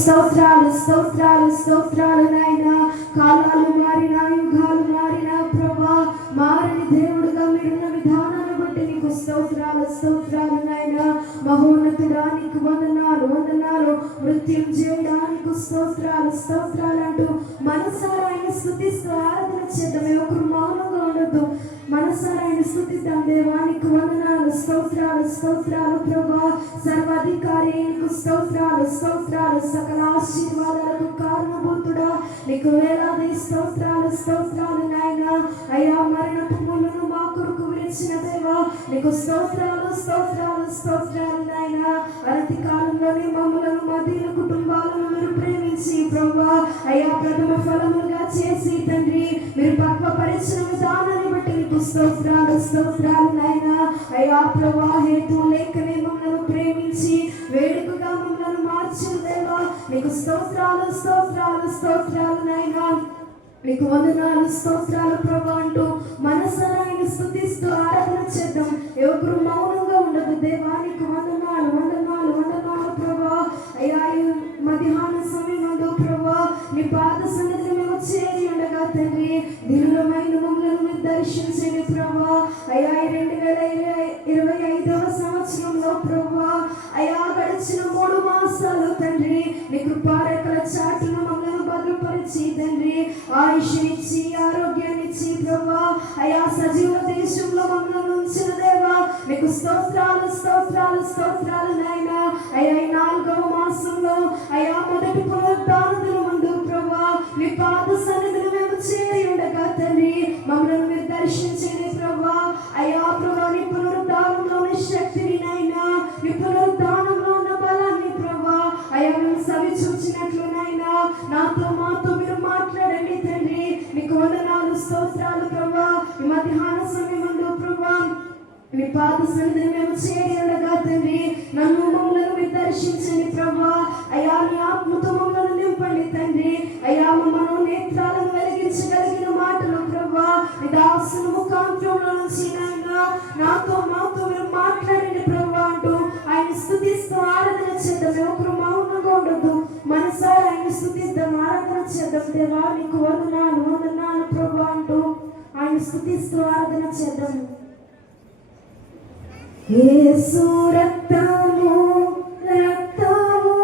స్తోత్రాలు స్తోత్రాలు స్తోత్రాలు నాయనా. కాలాలు మారినా, యుగాలు మారినా ప్రభా, మారని దేవుడుగా మీరున్న విధానాన్ని బట్టి నీకు స్తోత్రాలు స్తోత్రాలు నాయనా. మహోన్నతుడా నీకు వందనాలు వందనాలు. మృత్యుంజయుడానికి స్తోత్రాలు స్తోత్రాలు అంటూ మనసారా ఆయన స్తుతిస్తూ ఆరాధన చేద్దాం. ఒకరు మౌనంగా ఉండొద్దు, మనసారా ఆయన స్తుతిద్దాం. దేవానికి వందనాలు స్తోత్రాలు స్తోత్రాలు ప్రభా. సర్వాధికారి నీకు స్తోత్రాలు స్తోత్రాలు. సకల ఆశీర్వాదాలకు కారణభూతుడా నీకు వేలాది స్తోత్రాలు స్తోత్రాలు నాయనా. అయ్యా మరణపు ముళ్ళను మా కొరకు విరిచిన దేవా నీకు స్తోత్రాలు స్తోత్రాలు స్తోత్రాలు నాయనా. అనతి కాలంలోనే మమ్మలను మా దీన కుటుంబాలను మీరు ప్రేమించి ప్రభా అయ్యా ప్రథమ ఫలములుగా చేసి తండ్రి మీరు పక్వపరిచిన విధానాన్ని బట్టి నీకు స్తోత్రాలు స్తోత్రాలు నాయనా. అయ్యా ప్రభా హేతు లేకనే మమ్మల్ని ప్రేమించి వేడుకగా మమ్మల్ని మార్చిన దేవా నీకు స్తోత్రాలు స్తోత్రాలు స్తోత్రాలు నాయనా. నీకు వందనాలు స్తోత్రాలు ప్రభా అంటూ మనసారా ఆయన స్తుతిస్తూ ఆరాధన చేద్దాం. ఎవరు మౌనంగా ఉండదు. దేవా నీకు వందనాలు వందనాలు వందనాలు ప్రభా. అయ్యా మధ్యాహ్న సమయంలో ప్రభా నీ పాద సన్నిధిని మేము చేరి ఉండగా తండ్రి దినులమైన మమ్మల్ని మీరు దర్శించండి ప్రభా. అయ్యా 2025వ సంవత్సరంలో ప్రభా అయ్యా గడిచిన 3 మాసాలు తండ్రి నీ కృపారేఖల చాటున మమ్మల్ని భద్రపరిచి తండ్రి ఆయుష్నిచ్చి ఆరోగ్యాన్నిచ్చి ప్రభా అయ్యా సజీవ దేశంలో మమ్మల్ని ఉంచిన దేవా నీకు స్తోత్రాలు స్తోత్రాలు స్తోత్రాలు నాయనా. అయ్యా 4వ మాసంలో అయ్యా మొదటి పునరుద్ధానముల ముందు ప్రభా నీ పాద సన్నిధిని మేము చేరి ఉండగా తండ్రి మమ్మల్ని మీరు దర్శించండి ప్రభా. అయ్యా ప్రభా నీ పునరుద్ధానంలో ఉన్న శక్తిని నాయనా, నీ పునరుద్ధానంలో ఉన్న బలాన్ని ప్రభా అయ్యా మేము సవి చూచినట్లు నాయనా నాతో మాతో మీరు మాట్లాడండి తండ్రి. నీకు వందనాలు స్తోత్రాలు ప్రభా. ఈ మధ్యాహ్న సమయమందు ప్రభా నీ పాద సన్నిధిని మేము చేరి ఉండగా తండ్రి నన్ను మమ్మల్ని మీరు దర్శించండి ప్రభా. అయ్యా నీ ఆత్మతో మమ్మల్ని నింపండి తండ్రి. అయ్యా మమ్మల్ని నేత్రాలను వెలిగించగలిగిన మాటలు ప్రభా నీ దాసుని ముఖాంతంలో నుంచి నాయనా నాతో మాతో మీరు మాట్లాడండి ప్రభా అంటూ ఆయన స్తుతిస్తూ ఆరాధన చేద్దాం. ఒకరు మౌనంగా ఉండదు, మనసారా ఆయన స్తుతిద్దాం ఆరాధన చేద్దాం. దేవా నీకు వందనాలు వందనాలు ప్రభా అంటూ ఆయన స్తుతిస్తూ ఆరాధన చేద్దాం. యేసు రక్తము రక్తము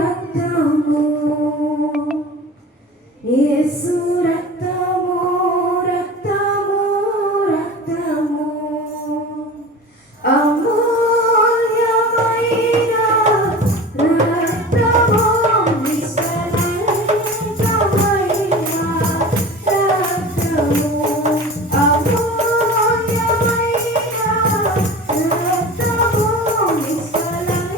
రక్తము యేసు రక్తము రక్తము రక్తము అమూల్యమైన రక్తము నిష్కలంకమైన రక్తము అమూల్యమైన రక్తము నిష్కలంకమైన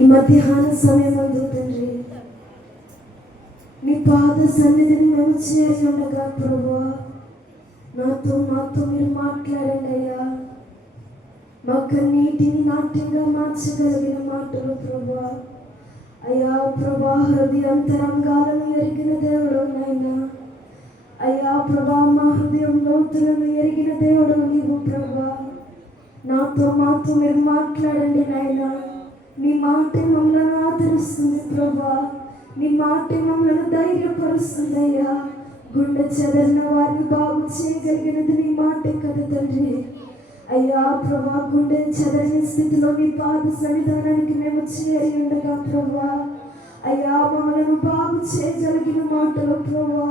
ఈ మధ్యాహ్న సమయమందు తండ్రి నీ పాద సన్నిధిని మేము చేరి ఉండగా ప్రభువా మాతో మీరు మాట్లాడండి అయ్యా. మాకు నీటిని నాట్యంగా మార్చగలిగిన మాటలు ప్రభువా. అయ్యా ప్రభా, హృదయాంతరంగాలను ఎరిగిన దేవుడు నాయనా. అయ్యా ప్రభా, మా హృదయం లోతులను ఎరిగిన దేవుడు నీవు ప్రభా. మాతో మీరు మాట్లాడండి నాయనా. నీ మాటే మమ్మల్ని ఆదరిస్తుంది ప్రభా. నీ మాటే మమ్మల్ని ధైర్యపరుస్తుంది అయ్యా. గుండె చెదరిన వారిని బాగు చేయగలిగినది నీ మాటే కదా తండ్రి. అయ్యా ప్రభా, గుండె చెదరని స్థితిలో నీ పాద సన్నిధానానికి మేము చేరి ఉండగా ప్రభా. అయ్యా మమ్మల్ని బాగు చేయగలిగిన మాటలు ప్రభా.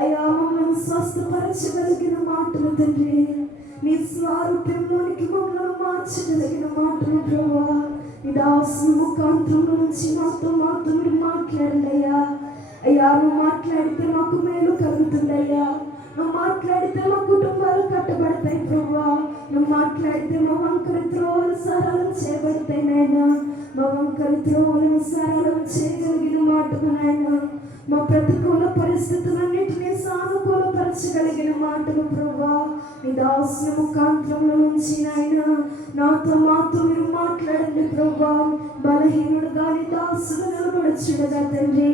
అయ్యా మమ్మల్ని స్వస్థపరచగలిగిన మాటలు తండ్రి. నీ స్వరూపంలోనికి మమ్మల్ని మార్చగలిగిన మాటలు ప్రభా. నీ దాసు ముఖాంతరం నుంచి మాతో మీరు మాట్లాడండి అయ్యా. అయ్యా నువ్వు మాట్లాడితే మాకు మేలు కలుగుతుందయ్యా. నువ్వు మాట్లాడితే మా కుటుంబాలు కట్టబడతాయి ప్రభా. నువ్వు మాట్లాడితే మా వంకర త్రోవలు సరళం చేయబడతాయి నాయనా. మా వంకర త్రోవలను సరళం చేయగలిగిన మాటలు నాయనా. మా ప్రతికూల పరిస్థితులన్నింటినీ సానుకూలపరచగలిగిన మాటలు ప్రభా. నీ దాసు ముఖాంతరంలో నుంచి నాయనా మాతో మీరు మాట్లాడండి ప్రభా. బలహీనుడుగా నీ దాసుడు నిలబడుచుడుగా తండ్రి.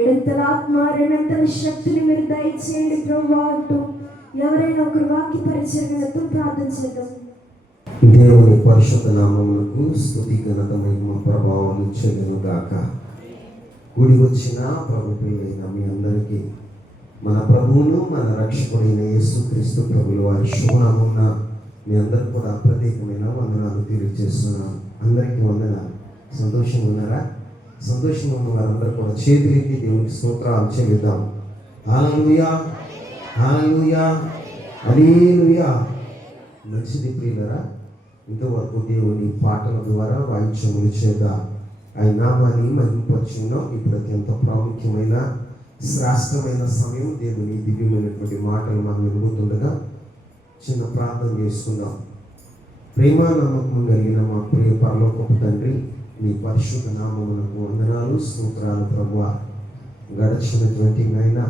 ఎడంతల ఆత్మ రెండంతల శక్తిని మీరు దయచేయండి ప్రభా అంటూ ఎవరైనా ఒకరు వాక్య పరిచర్యలతో ప్రార్థన చేద్దాం. దేవుని పరిశుద్ధ నామమునకు స్తుతి ఘనత మహిమ ప్రభావం ఇచ్చేదను గాక. కూడి వచ్చిన ప్రభు ప్రియులైన మీ అందరికీ మన ప్రభువును మన రక్షకుడైన యేసుక్రీస్తు ప్రభుల వారి శుభనామమున మీ అందరూ కూడా ప్రత్యేకమైన వందనాలు తెలియజేస్తున్నాను. అందరికీ వందనాలు. సంతోషంగా ఉన్నారా? సంతోషంగా ఉన్న వారందరూ కూడా చేతులెత్తి దేవునికి స్తోత్రాలు చెల్లిద్దాం. హల్లెలూయా, హల్లెలూయా, హల్లెలూయా. మంచిది ప్రియులారా, ఇంతవరకు దేవుని పాటల ద్వారా వాయిద్యముల చేత ఆయన నామాన్ని మహిమపరచున్నాం. ఇప్పుడు అత్యంత ప్రాముఖ్యమైన శ్రేష్టమైన సమయం. దేవుని దివ్యమైనటువంటి మాటలు మనం వినబోతుండగా చిన్న ప్రార్థన చేసుకుందాం. ప్రేమ నమ్మకం కలిగిన మా ప్రియ పరలోకపు తండ్రి, మీ పరిశుద్ధ నామమునకు వందనాలు, స్తోత్రాలు ప్రభువా. గడిచినటువంటి నాయన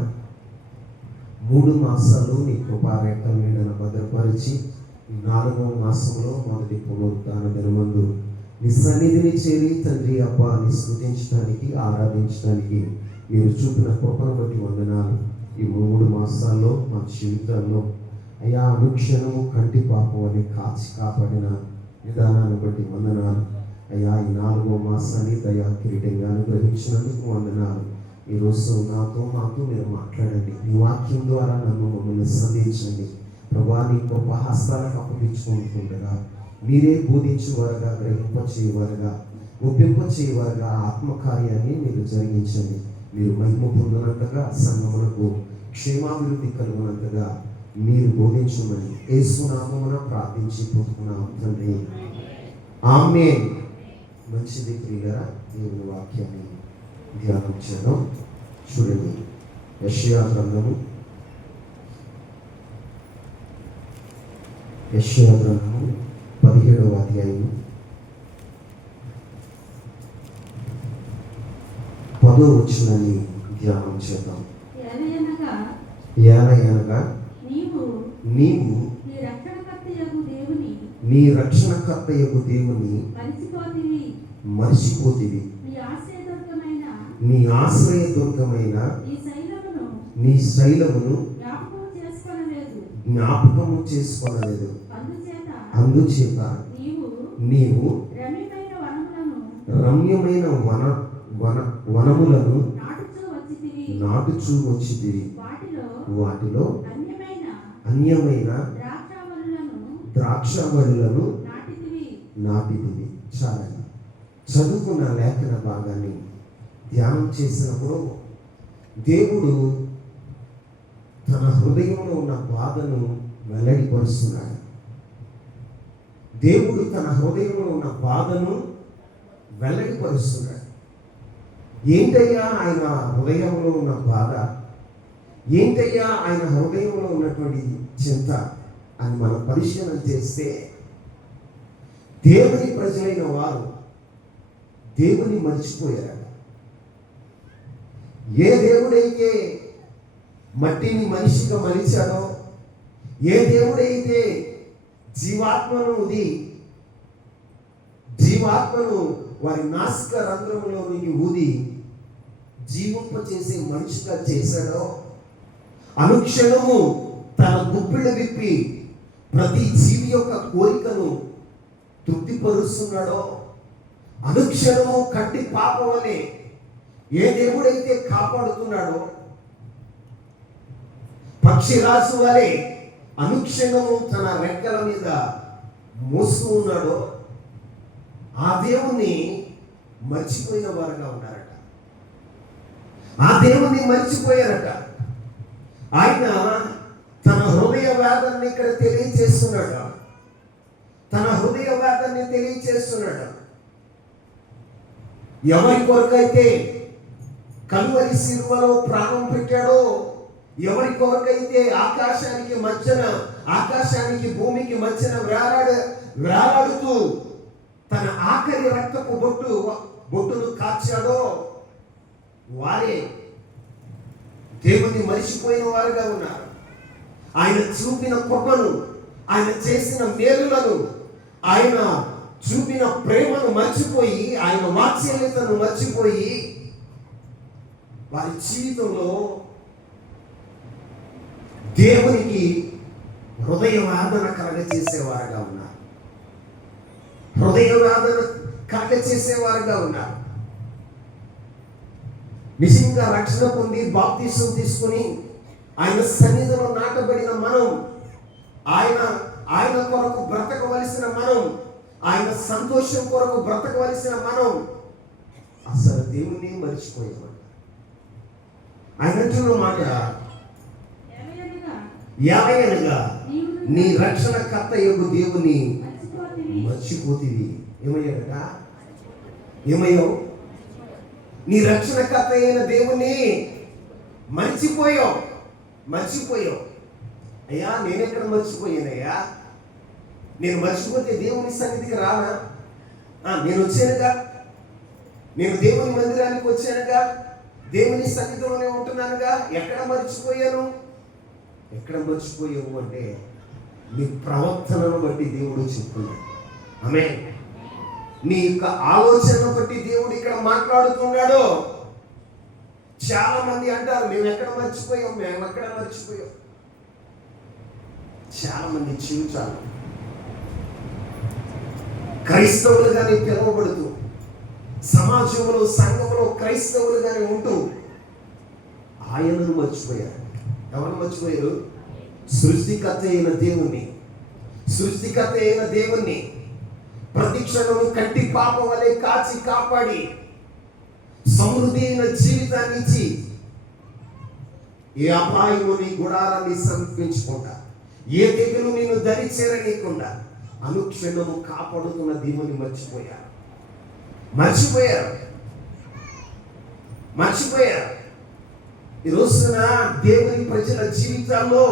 3 మాసాలు నీ కృపారేఖల నీడన భద్రపరిచి 4వ మాసంలో మొదటి పునరుత్థాన దినమందు నీ సన్నిధిని చేరి తండ్రి అబ్బా నీ స్తుతించడానికి, ఆరాధించడానికి మీరు చూపిన కృపను బట్టి వందనాలు. ఈ 3 మాసాల్లో మా జీవితాల్లో అయ్యా అనుక్షణము కంటి పాపం అని కాచి కాపాడిన విధానాన్ని బట్టి వందనాలు. అయ్యా ఈ 4వ మాసాన్ని దయా కిరీటంగా అనుగ్రహించినందుకు వందనాలు. ఈరోజు మాతో మీరు మాట్లాడండి. మీ వాక్యం ద్వారా నన్ను మమ్మల్ని సంధించండి ప్రభా. నీ గొప్ప హస్తాలకు అప్పగించుకుంటుండగా మీరే బోధించేవారుగా, గ్రహింపచేయవారుగా, ఒప్పింపచేయవారుగా ఆత్మకార్యాన్ని మీరు జరిగించండి. మీరు మహిమ పొందినంతగా, సంఘమునకు క్షేమాభివృద్ధి కలుగునంతగా మీరు బోధించమని యేసు నామమున ప్రార్థించి పొందుకున్నాం తండ్రి, ఆమేన్. మంచిది ప్రియులారా, దేవుని వాక్యాన్ని ధ్యానం చేద్దాం. చూడండి, యెషయా గ్రంథము 17వ అధ్యాయం 10వ వచనాన్ని ధ్యానం చేద్దాం. ఏలయనగా నీవు నీ రక్షణకర్తయగు దేవుని మరిచిపోతివి. నీ ఆశ్రయదుర్గమైన నీ శైలమును జ్ఞాపకము చేసుకొనలేదు. అందుచేత నీవు రమ్యమైన వనములను నాటుచూ వచ్చితివి. వాటిలో అన్యమైన ద్రాక్షవల్లులను నాటితివి. చాలా చదువుకున్న లేఖన భాగాన్ని ధ్యానం చేసినప్పుడు దేవుడు తన హృదయంలో ఉన్న బాధను వెల్లడిపరుస్తున్నాడు. దేవుడు తన హృదయంలో ఉన్న బాధను వెల్లడిపరుస్తున్నాడు. ఏంటయ్యా ఆయన హృదయంలో ఉన్న బాధ? ఏంటయ్యా ఆయన హృదయంలో ఉన్నటువంటి చింత అని మనం పరిశీలన చేస్తే, దేవుని ప్రజలైన వారు దేవుని మర్చిపోయారు. ఏ దేవుడైతే మట్టిని మనిషిగా మలిచాడో, ఏ దేవుడైతే జీవాత్మను వారి నాసిక రంధ్రంలో నుండి ఊది జీవింపచేసే మనిషిగా చేశాడో, అనుక్షణము తన గుప్పిళ్ళు విప్పి ప్రతి జీవి యొక్క కోరికను తృప్తిపరుస్తున్నాడో, అనుక్షణము కంటి పాప వలె ఏ దేవుడైతే కాపాడుతున్నాడో, పక్షిరాజు వలె అనుక్షణము తన రెక్కల మీద మోస్తూ ఉన్నాడో, ఆ దేవుణ్ణి మర్చిపోయిన వారుగా ఉన్నారట. ఆ దేవుణ్ణి మర్చిపోయారట. ఆయన తన హృదయ వేదనని ఇక్కడ తెలియజేస్తున్నాడు. తన హృదయ వేదనని తెలియజేస్తున్నాడు. ఎవరి కొరకైతే కలువరి శిలువలో ప్రాణం పెట్టాడో, ఎవరి కొరకైతే ఆకాశానికి భూమికి మధ్యన వేలాడుతూ తన ఆఖరి రక్తపు బొట్టును కాచాడో, వారే దేవుని మరిచిపోయిన వారుగా ఉన్నారు. ఆయన చూపిన కృపను, ఆయన చేసిన మేలులను, ఆయన చూపిన ప్రేమను మర్చిపోయి, ఆయన వాత్సల్యతను మర్చిపోయి వారి జీవితంలో దేవునికి హృదయ వేదన కలగచేసేవారుగా ఉన్నారు. హృదయ వేదన కలగచేసేవారుగా ఉన్నారు. నిజంగా రక్షణ పొంది బాప్తిసం తీసుకుని ఆయన సన్నిధిలో నాటబడిన మనం, ఆయన ఆయన కొరకు బ్రతకవలసిన మనం, ఆయన సంతోషం కొరకు బ్రతకవలసిన మనం అసలు దేవుణ్ణి మర్చిపోయామంట. ఆయన అంటున్న మాట, యావయనగా నీ రక్షణకర్త యొక్క దేవుని మర్చిపోతివి. ఏమయ్యాడట? ఏమయ్యావు? నీ రక్షణకర్త అయిన దేవుణ్ణి మర్చిపోయావు. అయ్యా, నేనెక్కడ మర్చిపోయానయ్యా? నేను మర్చిపోతే దేవుని సన్నిధికి రానా? నేను వచ్చానుగా, నేను దేవుని మందిరానికి వచ్చానుగా, దేవుని సన్నిధిలోనే ఉంటున్నానుగా. ఎక్కడ మర్చిపోయావు అంటే నీ ప్రవర్తనను బట్టి దేవుడు చెప్తున్నాడు. ఆమేన్. నీ యొక్క ఆలోచనను బట్టి దేవుడు ఇక్కడ మాట్లాడుతున్నాడు. చాలా మంది అంటారు, మేము ఎక్కడ మర్చిపోయాం. చాలా మంది జీవితాలు క్రైస్తవులుగానే పిలువబడుతూ సమాజంలో, సంఘంలో క్రైస్తవులుగానే ఉంటూ ఆయనను మర్చిపోయారు. ఎవరు మర్చిపోయారు? సృష్టికర్త అయిన దేవుణ్ణి ప్రతి క్షణము కంటి పాప వలె కాచి కాపాడి సమృద్ధి అయిన జీవితాన్ని ఇచ్చి ఏ అపాయము నీ గుడారాన్ని సమీపించకుండా, ఏ తెగులు నేను దరి చేరనీయకుండా అనుక్షణము కాపాడుతున్న దేవుని మర్చిపోయారు. ఈ రోజున దేవుని ప్రజల జీవితాల్లో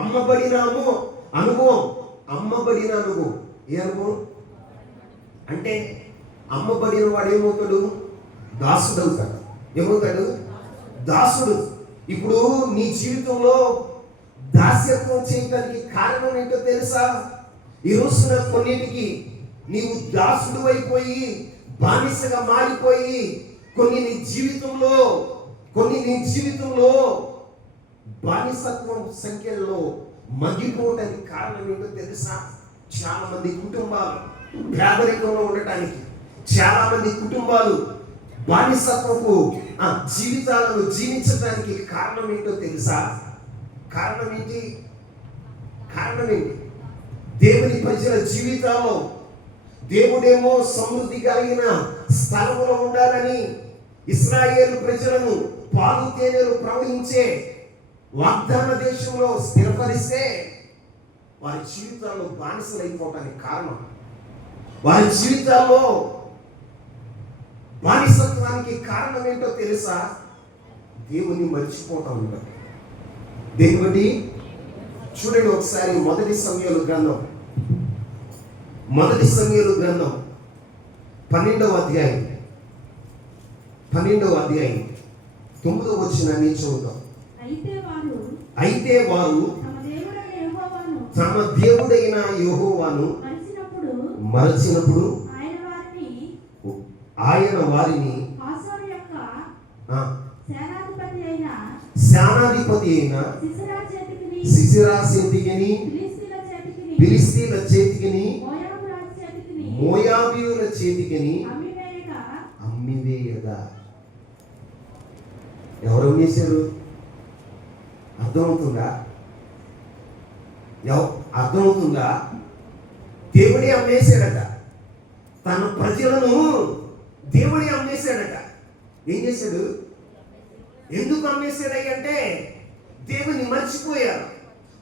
అమ్మబడిన అనుభవం. ఏ అనుభవం అంటే అమ్మబడిన వాడు ఏమవుతాడు? దాసుడు. ఇప్పుడు నీ జీవితంలో దాస్యత్వం చేయడానికి కారణం ఏంటో తెలుసా? ఈ రోజున కొన్నిటికి నీవు దాసుడు అయిపోయి బానిసగా మారిపోయి కొన్ని నీ జీవితంలో బానిసత్వం సంఖ్యలో మగ్గిపోవడానికి కారణం ఏంటో తెలుసా? చాలా మంది కుటుంబాలు పేదరికంలో ఉండటానికి, చాలా మంది కుటుంబాలు బానిసత్వపు జీవితాలను జీవించడానికి కారణం ఏంటో తెలుసా? కారణం ఏంటి? దేవుని ప్రజల జీవితాల్లో దేవుడేమో సమృద్ధి కలిగిన స్థలంలో ఉండాలని ఇశ్రాయేలు ప్రజలను పాలు తేనెలు ప్రవహించే వాగ్దాన దేశంలో స్థిరపరిస్తే వారి జీవితాల్లో బానిసలు అయిపోవటానికి కారణం, వారి జీవితాల్లో బానిసత్వానికి కారణం ఏంటో తెలుసా? దేవుని మర్చిపోవటం ఉండదు. దేవుడి చూడండి ఒకసారి మొదటి సమూయేలు గ్రంథం 12వ అధ్యాయం 9వ వచనాన్ని చదువుతాం. అయితే వారు తమ దేవుడైన యెహోవాను మరచినప్పుడు ఆయన వారిని సేనాధిపతి అయిన సిసిరా చేతికిని, ఫిలిష్తీయుల చేతికిని, మోయాబీయుల చేతికిని అమ్మివేయగా. ఎవరు అమ్మేశారు? అర్థమవుతుందా? దేవుడే అమ్మేశాడట. తన ప్రజలను దేవుడే అమ్మేశాడట. ఏం చేశాడు? ఎందుకు అమ్మేశాడంటే దేవుని మర్చిపోయారు.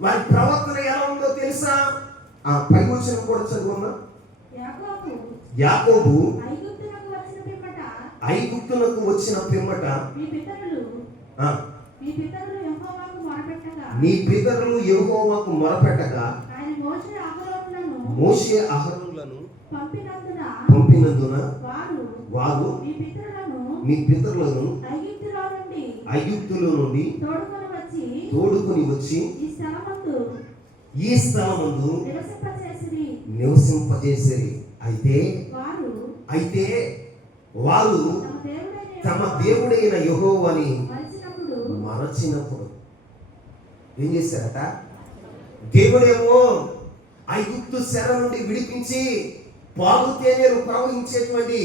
వారి ప్రవర్తన ఎలా ఉందో తెలుసా? పై వచనం కూడా చదువున్నా. యాకోబు ఐగుప్తునకు వచ్చిన పిమ్మట నీ పితరులు యెహోవాకు మొరపెట్టగా మోషే అహరోనులను పంపినందున వారు మీ పితరులను ఐగుప్తులో నుండి తోడుకొని వచ్చి ఈ స్థలమందు నివసింపజేసిరి. అయితే వారు తమ దేవుడైన యెహోవాని మరచినప్పుడు ఏం చేశారట? దేవుడేమో ఐగుప్తు చెర నుండి విడిపించి పాలు తేనెలు ప్రవహించేటువంటి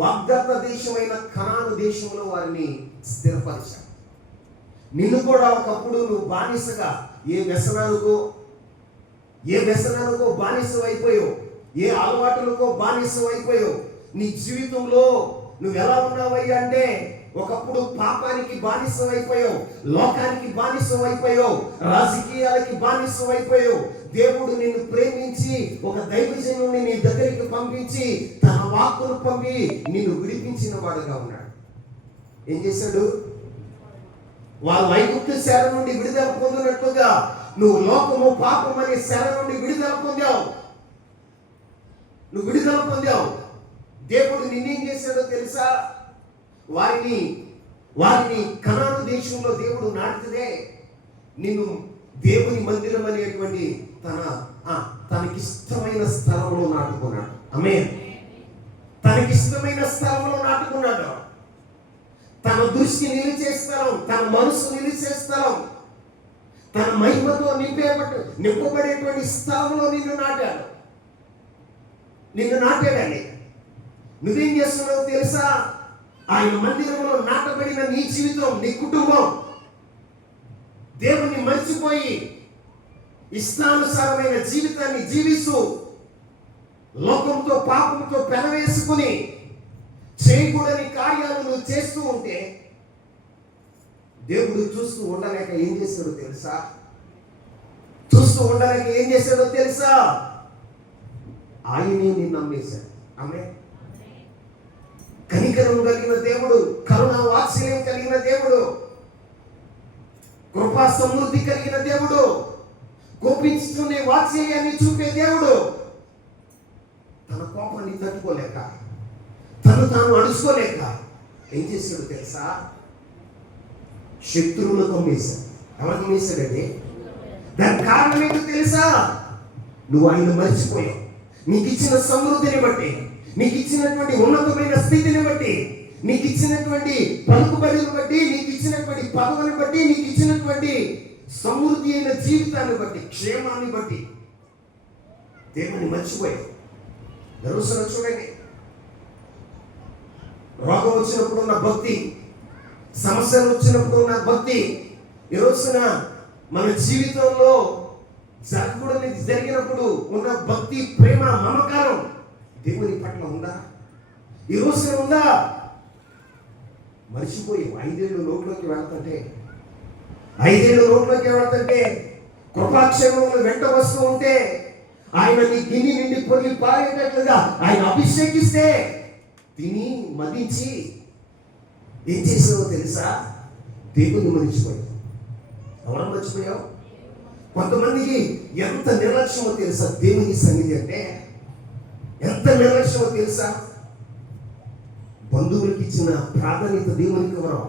వాగ్దత్త దేశమైన కనాను దేశంలో వారిని స్థిరపరిచారు. నిన్ను కూడా ఒకప్పుడు నువ్వు బానిసగా ఏ వ్యసనానికో బానిస అయిపోయావు, ఏ అలవాటులకో బానిస అయిపోయావు. నీ జీవితంలో నువ్వు ఎలా ఉన్నావయ్యా అంటే ఒకప్పుడు పాపానికి బానిసం అయిపోయావు, లోకానికి బానిసం అయిపోయావు, రాజకీయాలకి బానిసం అయిపోయావు. దేవుడు నిన్ను ప్రేమించి ఒక దైవజనుడిని నీ దగ్గరికి పంపించి తన వాక్కును పంపి నిన్ను విడిపించిన వాడుగా ఉన్నాడు. ఏం చేశాడు? వాళ్ళ ఐగుప్తు శర నుండి విడుదల పొందినట్లుగా నువ్వు లోకము పాపం అనే శర నుండి విడుదల పొందావు. నువ్వు విడుదల పొందావు. దేవుడు నిన్నేం చేశాడో తెలుసా? వారిని కనాను దేశంలో దేవుడు నాటుతూనే నిన్ను దేవుని మందిరం అనేటువంటి తనకిష్టమైన స్థలంలో నాటుకున్నాడు. ఆమేన్. తనకిష్టమైన స్థలంలో నాటుకున్నాడు. తన దృష్టి నిలిచే స్థలం, తన మనసు నిలిచే స్థలం, తన మహిమతో నింపబడేటువంటి స్థలంలో నిన్ను నాటాడండి. నువ్వేం చేస్తున్నావు తెలుసా? ఆయన మందిరంలో నాటబడిన నీ జీవితం, నీ కుటుంబం దేవుణ్ణి మర్చిపోయి ఇష్టానుసారమైన జీవితాన్ని జీవిస్తూ లోకంతో పాపంతో పెనవేసుకుని చేయకూడని కార్యాలు నువ్వు చేస్తూ ఉంటే దేవుడు చూస్తూ ఉండలేక ఏం చేశాడో తెలుసా? ఆయనే నిన్ను నమ్మేశాడు. ఆమె కనికరం కలిగిన దేవుడు, కరుణ వాత్సల్యం కలిగిన దేవుడు, కృపా సమృద్ధి కలిగిన దేవుడు, కోపించుకునే వాత్సల్యాన్ని చూపే దేవుడు తన కోపాన్ని తట్టుకోలేక, తను తాను అడుచుకోలేక ఏం చేశాడు తెలుసా? శత్రువులకు అమ్మేశాడు. ఎవరికి అమ్మేశాడండి? దానికి కారణం ఏంటో తెలుసా? నువ్వు ఆయన మర్చిపోయావు. నీకు ఇచ్చిన సమృద్ధిని బట్టి, నీకు ఇచ్చినటువంటి ఉన్నతమైన స్థితిని బట్టి, నీకు ఇచ్చినటువంటి పలుకుబడిని బట్టి, నీకు ఇచ్చినటువంటి పదవిని బట్టి, నీకు ఇచ్చినటువంటి సమృద్ధి అయిన జీవితాన్ని బట్టి, క్షేమాన్ని బట్టి దేవుని మర్చిపోయావు. దర్శనం చూడండి. రోగం వచ్చినప్పుడు ఉన్న భక్తి, సమస్యలు వచ్చినప్పుడు ఉన్న భక్తి, ఈ రోజున మన జీవితంలో జరిగినప్పుడు ఉన్న భక్తి, ప్రేమ, మమకారం దేవుని పట్ల ఉందా? ఈ రోజున ఉందా? మర్చిపోయి 5 ఏళ్ళు నోట్లోకి వెళ్తుంటే కృపాక్షేమములు వెంట వస్తూ ఉంటే ఆయన నీ గిన్నె నిండి పొర్లి పారేటట్లుగా ఆయన అభిషేకిస్తే తిని మదించి ఏం చేసావో తెలుసా? దేవుని మర్చిపోయావు. ఎవరు మర్చిపోయావు? కొంతమందికి ఎంత నిర్లక్ష్యమో తెలుసా? దేవుని సన్నిధి అంటే ఎంత నిర్లక్ష్యమో తెలుసా? బంధువులకి ఇచ్చిన ప్రాధాన్యత దేవునికి ఎవరో?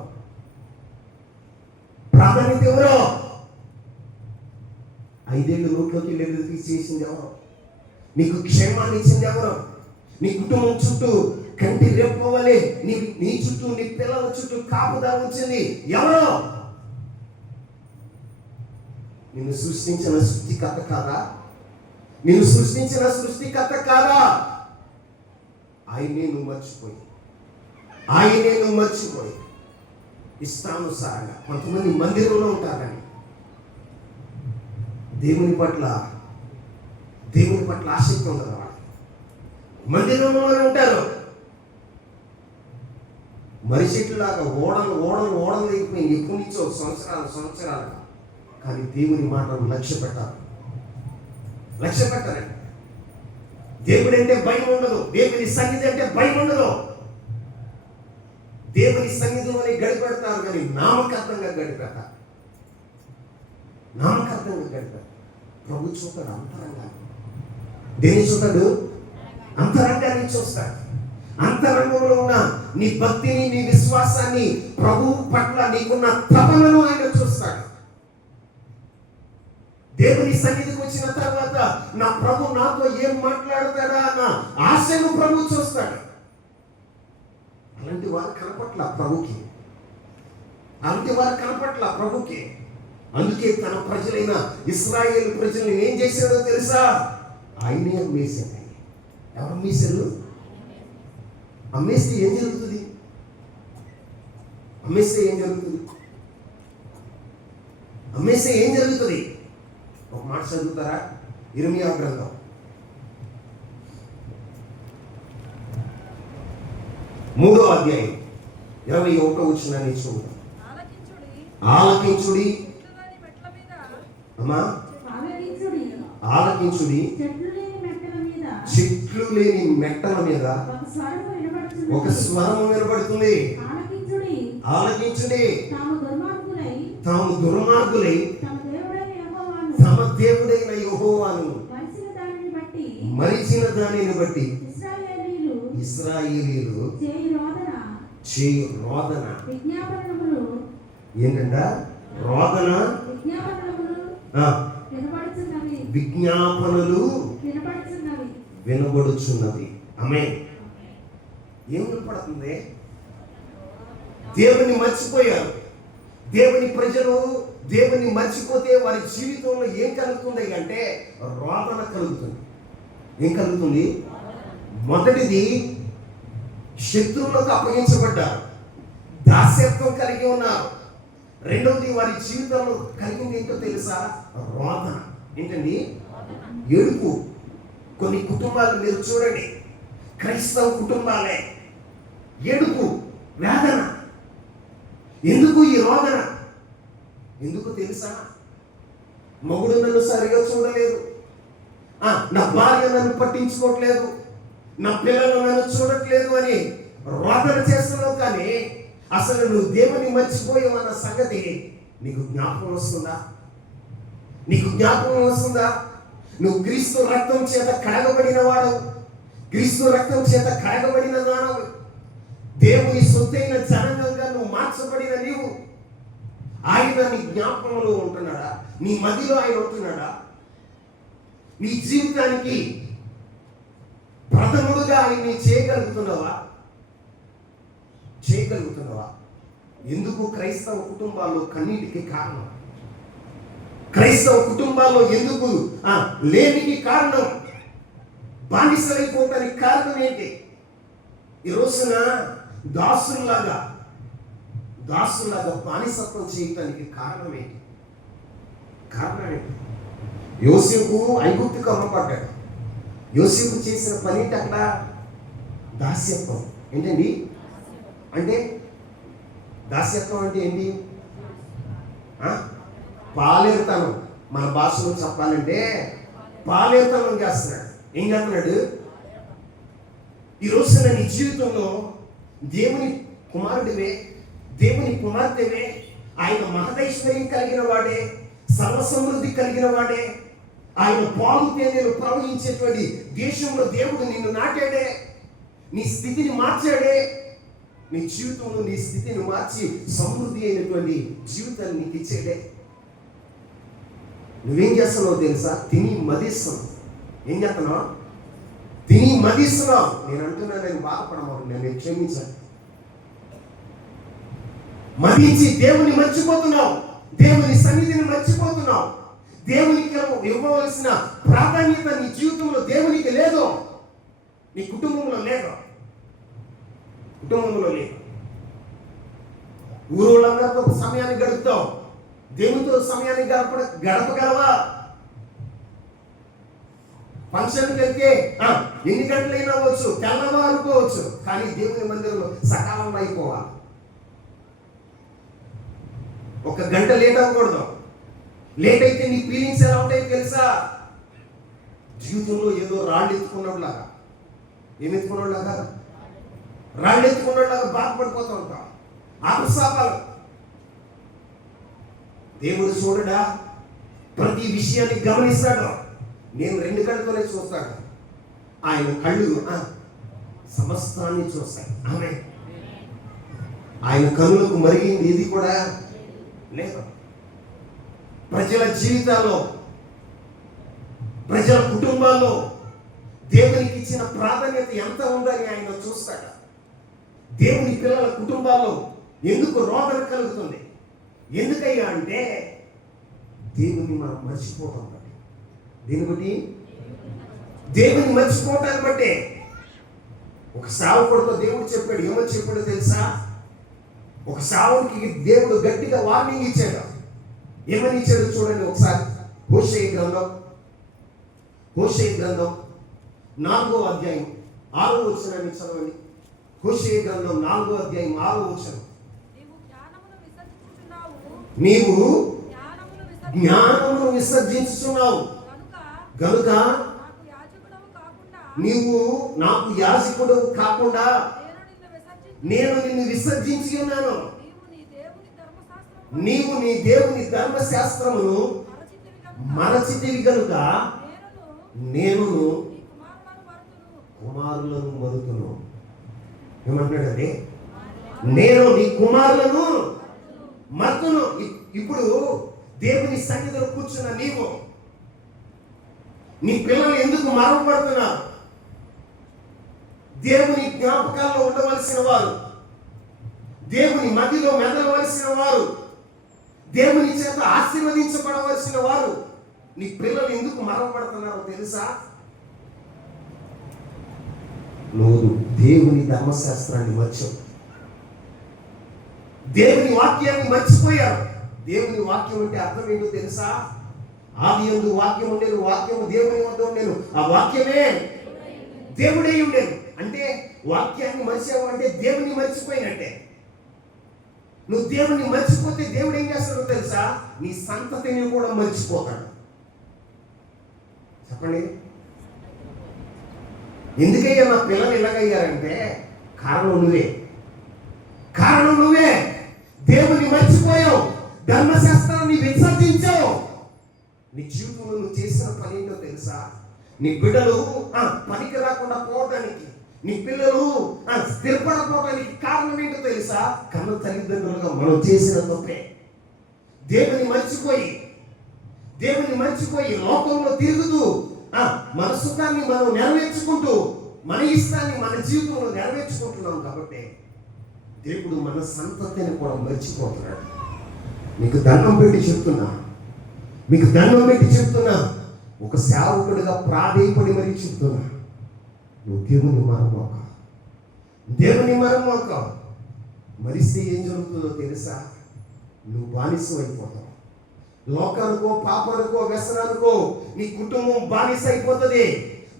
5 ఏళ్ళు నోట్లోకి వెళ్ళి తీసేసింది ఎవరో? నీకు క్షేమాన్ని ఇచ్చింది ఎవరో? నీ కుటుంబం చుట్టూ కంటి రేపుకోవాలి, నీ చుట్టూ, నీ పిల్లల చుట్టూ కాపుదా వచ్చింది ఎవరో? నిన్ను సృష్టించిన సృష్టికర్త కాదా? ఆయనే నువ్వు మర్చిపోయి ఇష్టానుసారంగా కొంతమంది మందిరంలో ఉంటారని దేవుని పట్ల ఆసక్తి ఉండదు. వాళ్ళు మందిరంలోనే ఉంటారు. మరిచెట్టులాగా ఓడలు దిగిపోయి ఎప్పటి నుంచో సంవత్సరాలుగా, కానీ దేవుని మాటను లక్ష్య పెట్టారండి. దేవుడు అంటే భయం ఉండదు, దేవుని సన్నిధి అంటే భయం ఉండదు. దేవుని సన్నిధిలోనే గడిపెడతారు, కానీ నామకార్థంగా గడిపెడతారు. ప్రభు చూస్తాడు అంతరంగాన్ని. దేని చూస్తాడు? అంతరంగాన్ని చూస్తాడు. అంతరంగంలో ఉన్న నీ భక్తిని, నీ విశ్వాసాన్ని, ప్రభువు పట్ల నీకున్న తపనను ఆయన చూస్తాడు. దేవుని సన్నిధికి వచ్చిన తర్వాత నా ప్రభు నాతో ఏం మాట్లాడతాడా అన్న ఆశను ప్రభు చూస్తాడు. అలాంటి వారు కనపట్ల ప్రభుకి. అందుకే తన ప్రజలైన ఇశ్రాయేలు ప్రజల్ని ఏం చేశాడో తెలుసా? ఆయనే అమ్మేశాడు. ఎవరు అమ్మేశారు? అమ్మేస్తే ఏం జరుగుతుంది? అమ్మేస్తే ఏం జరుగుతుంది? ఒక మాట చదువుతారా? ఇర్మియా గ్రంథం 3వ అధ్యాయం 21వ వచనాన్ని చూద్దాం. ఆలకించుడి అమ్మా, ఆలకించుడి, చెట్లు లేని మెట్టల మీద ఒక స్వరము వినబడుతుంది. ఆలకించుడి, తాము దుర్మార్గులై తమ దేవుడైన యెహోవాను మరిచిన దానిని బట్టి ఇశ్రాయేలీయులు చేయు రోదన. ఏంటంట? రోదన, విజ్ఞాపనలు వినబడుచున్నది. ఆమేన్. ఏం వినపడుతుంది? దేవుని మర్చిపోయారు. దేవుని ప్రజలు దేవుని మర్చిపోతే వారి జీవితంలో ఏం కలుగుతుంది అంటే రోదన కలుగుతుంది. ఏం కలుగుతుంది? మొదటిది, శత్రువులకు అప్పగించబడ్డారు, దాస్యత్వం కలిగి ఉన్నారు. రెండవది, వారి జీవితంలో కలిగింది ఏంటో తెలుసా? రోదన. ఏంటండి? ఏడుపు. కొన్ని కుటుంబాలు మీరు చూడండి, క్రైస్తవ కుటుంబాలే, ఏడుపు, వేదన. ఎందుకు ఈ రోదన? ఎందుకు తెలుసా? మొగుడు నన్ను సరిగా చూడలేదు, నా భార్య నన్ను పట్టించుకోవట్లేదు, నా పిల్లలు నన్ను చూడట్లేదు అని రోదన చేస్తున్నావు. కానీ అసలు నువ్వు దేవుని మర్చిపోయావు అన్న సంగతి నీకు జ్ఞాపకం వస్తుందా? నీకు జ్ఞాపకం వస్తుందా? నువ్వు క్రీస్తు రక్తం చేత కడగబడిన వాడు, క్రీస్తు రక్తం చేత కడగబడిన వాడు, దేవుని సొత్తైన జనాంగంగా నువ్వు మార్చబడిన నీవు. ఆయన నీ జ్ఞాపకంలో ఉంటున్నాడా? నీ మదిలో ఆయన ఉంటున్నాడా? నీ జీవితానికి ప్రథముడుగా ఆయన్ని చేయగలుగుతున్నావా? ఎందుకు క్రైస్తవ కుటుంబాల్లో కన్నీటికి కారణం? క్రైస్తవ కుటుంబాల్లో ఎందుకు లేనికి కారణం? బానిసలైపోవడానికి కారణం ఏంటి? ఈ రోజున దాసుల్లాగా బానిసత్వం చేయటానికి కారణం ఏంటి? యోసేపు ఐగుప్తుకు అమ్మపడ్డాడు. యోసేపు చేసిన పని ఏంటి అక్కడ? దాస్యత్వం. ఏంటండి? అంటే దాస్యత్వం అంటే ఏంటి? పాలేరుతనం. మన భాషలో చెప్పాలంటే పాలేరుతనం చేస్తున్నాడు. ఏం చేస్తున్నాడు? ఈ రోజున నీ జీవితంలో దేవుని కుమారుడివే, దేవుని కుమార్తెవే, ఆయన మహదైశ్వర్యం కలిగిన వాడే, సర్వసమృద్ధి కలిగిన వాడే, ఆయన పాలు తేనెలు ప్రవహించేటువంటి దేశంలో దేవుడు నిన్ను నాటాడే, నీ స్థితిని మార్చాడే, నీ జీవితంలో నీ స్థితిని మార్చి సమృద్ధి అయినటువంటి జీవితాన్ని నీకు ఇచ్చాడే. నువ్వేం చేస్తున్నావు తెలుసా? తిని మదిస్తున్నావు. ఏం చేస్తున్నావు? తిని మదిస్తున్నావు. నేను అంటున్నా, నేను బాధపడమాను, నేను క్షమించాను. మదించి దేవుని మర్చిపోతున్నావు, దేవుని సన్నిధిని మర్చిపోతున్నావు. దేవునికి ఇవ్వవలసిన ప్రాధాన్యత నీ జీవితంలో దేవునికి లేదు, నీ కుటుంబంలో లేదు. ఊరోళ్ళందరితో సమయాన్ని గడుపుతావు, దేవునితో సమయాన్ని గడపగలవా? ఫంక్షన్కి వెళ్తే ఎన్ని గంటలైనా అవ్వచ్చు, తెల్లవారుకోవచ్చు, కానీ దేవుని మందిరంలో సకాలంలో అయిపోవాలి. 1 గంట లేట్ అవ్వకూడదు. లేట్ అయితే నీ ఫీలింగ్స్ ఎలా ఉంటాయో తెలుసా? జీవితంలో ఏదో రాళ్ళు ఎత్తుకున్నట్లాగా, రాళ్ళు ఎత్తుకున్నట్లాగా బాధపడిపోతూ ఉంటాం. ఆపసాపాలు. దేవుడు చూడడా? ప్రతి విషయాన్ని గమనిస్తాడు. నేను 2 కళ్ళతోనే చూస్తాడు, ఆయన కళ్ళు సమస్తాన్ని చూస్తాయి. ఆయన కన్నులకు మరిగింది ఇది కూడా లేదు. ప్రజల జీవితాల్లో, ప్రజల కుటుంబాల్లో దేవునికి ఇచ్చిన ప్రాధాన్యత ఎంత ఉందని ఆయన చూస్తాడు. దేవుని పిల్లల కుటుంబాల్లో ఎందుకు రోదన కలుగుతుంది? ఎందుకయ్యా అంటే దేవుని మనం మర్చిపోతాం బట్టి. దీన్ని బట్టి, దేవుని మర్చిపోవటాన్ని బట్టే ఒక సేవకుడితో దేవుడు చెప్పాడు. ఏమని చెప్పాడో తెలుసా? ఒక సేవకుడికి దేవుడు గట్టిగా వార్నింగ్ ఇచ్చాడు. ఏమని ఇచ్చాడు చూడండి ఒకసారి. హోషేయ గ్రంథం 4వ అధ్యాయం 6వ వచనాన్ని చదవండి. హోషేయ గ్రంథం 4వ అధ్యాయం 6వ వచనం. నీవు జ్ఞానమును విసర్జించుచున్నావు గనుక నీవు నాకు యాజకుడు కాకుండా నేను నిన్ను విసర్జించి ఉన్నాను. నీవు నీ దేవుని ధర్మశాస్త్రమును మరచితివి గనుక నేను కుమారులను మరుతును. ఏమంటున్నాడండి? నేను నీ కుమారులను మరుతును. ఇప్పుడు దేవుని సన్నిధిలో కూర్చున్న నీవు నీ పిల్లలు ఎందుకు మరవబడుతున్నారు? దేవుని జ్ఞాపకాల్లో ఉండవలసిన వారు, దేవుని మధ్యలో మెదలవలసిన వారు, దేవుని చేత ఆశీర్వదించబడవలసిన వారు నీ పిల్లలు ఎందుకు మరవబడుతున్నారో తెలుసా? నువ్వు దేవుని ధర్మశాస్త్రాన్ని మర్చావు, దేవుని వాక్యాన్ని మర్చిపోయారు. దేవుని వాక్యం అంటే అర్థం ఏంటో తెలుసా? ఆది యందు వాక్యం ఉండేను, వాక్యము దేవుని వద్ద ఉండేను, ఆ వాక్యమే దేవుడై ఉండేను. అంటే వాక్యాన్ని మర్చావు అంటే దేవుని మర్చిపోయినట్టే. నువ్వు దేవుని మర్చిపోతే దేవుడు ఏం చేస్తాడో తెలుసా? నీ సంతతిని కూడా మర్చిపోతాడు. చెప్పండి, ఎందుకయ్యా నా పిల్లలు ఇలాగయ్యారంటే కారణం నువ్వే. దేవుని మర్చిపోయావు, ధర్మశాస్త్రాన్ని విసర్జించావు. నీ జీవితంలో నువ్వు చేసిన పని ఏంటో తెలుసా? నీ బిడ్డలు పనికి రాకుండా పోవడానికి, నీ పిల్లలు స్థిరపడపోవడానికి కారణం ఏంటో తెలుసా? కన్న తల్లిదండ్రులుగా మనం చేసిన తప్పే. దేవుని మర్చిపోయి లోకంలో తిరుగుతూ మన సుఖాన్ని మనం నెరవేర్చుకుంటూ, మన ఇష్టాన్ని మన జీవితంలో నెరవేర్చుకుంటున్నాం. కాబట్టి దేవుడు మన సంతతిని కూడా మర్చిపోతున్నాడు. మీకు దండం పెట్టి చెప్తున్నా, ఒక సేవకుడిగా ప్రాధేయపడి మరీ చెప్తున్నా, నువ్వు దేవుని మరమోక మరిస్తే ఏం జరుగుతుందో తెలుసా? నువ్వు బానిసం అయిపోతావు. లోకానికో, పాపానికో, వ్యసనానికో నీ కుటుంబం బానిస అయిపోతుంది.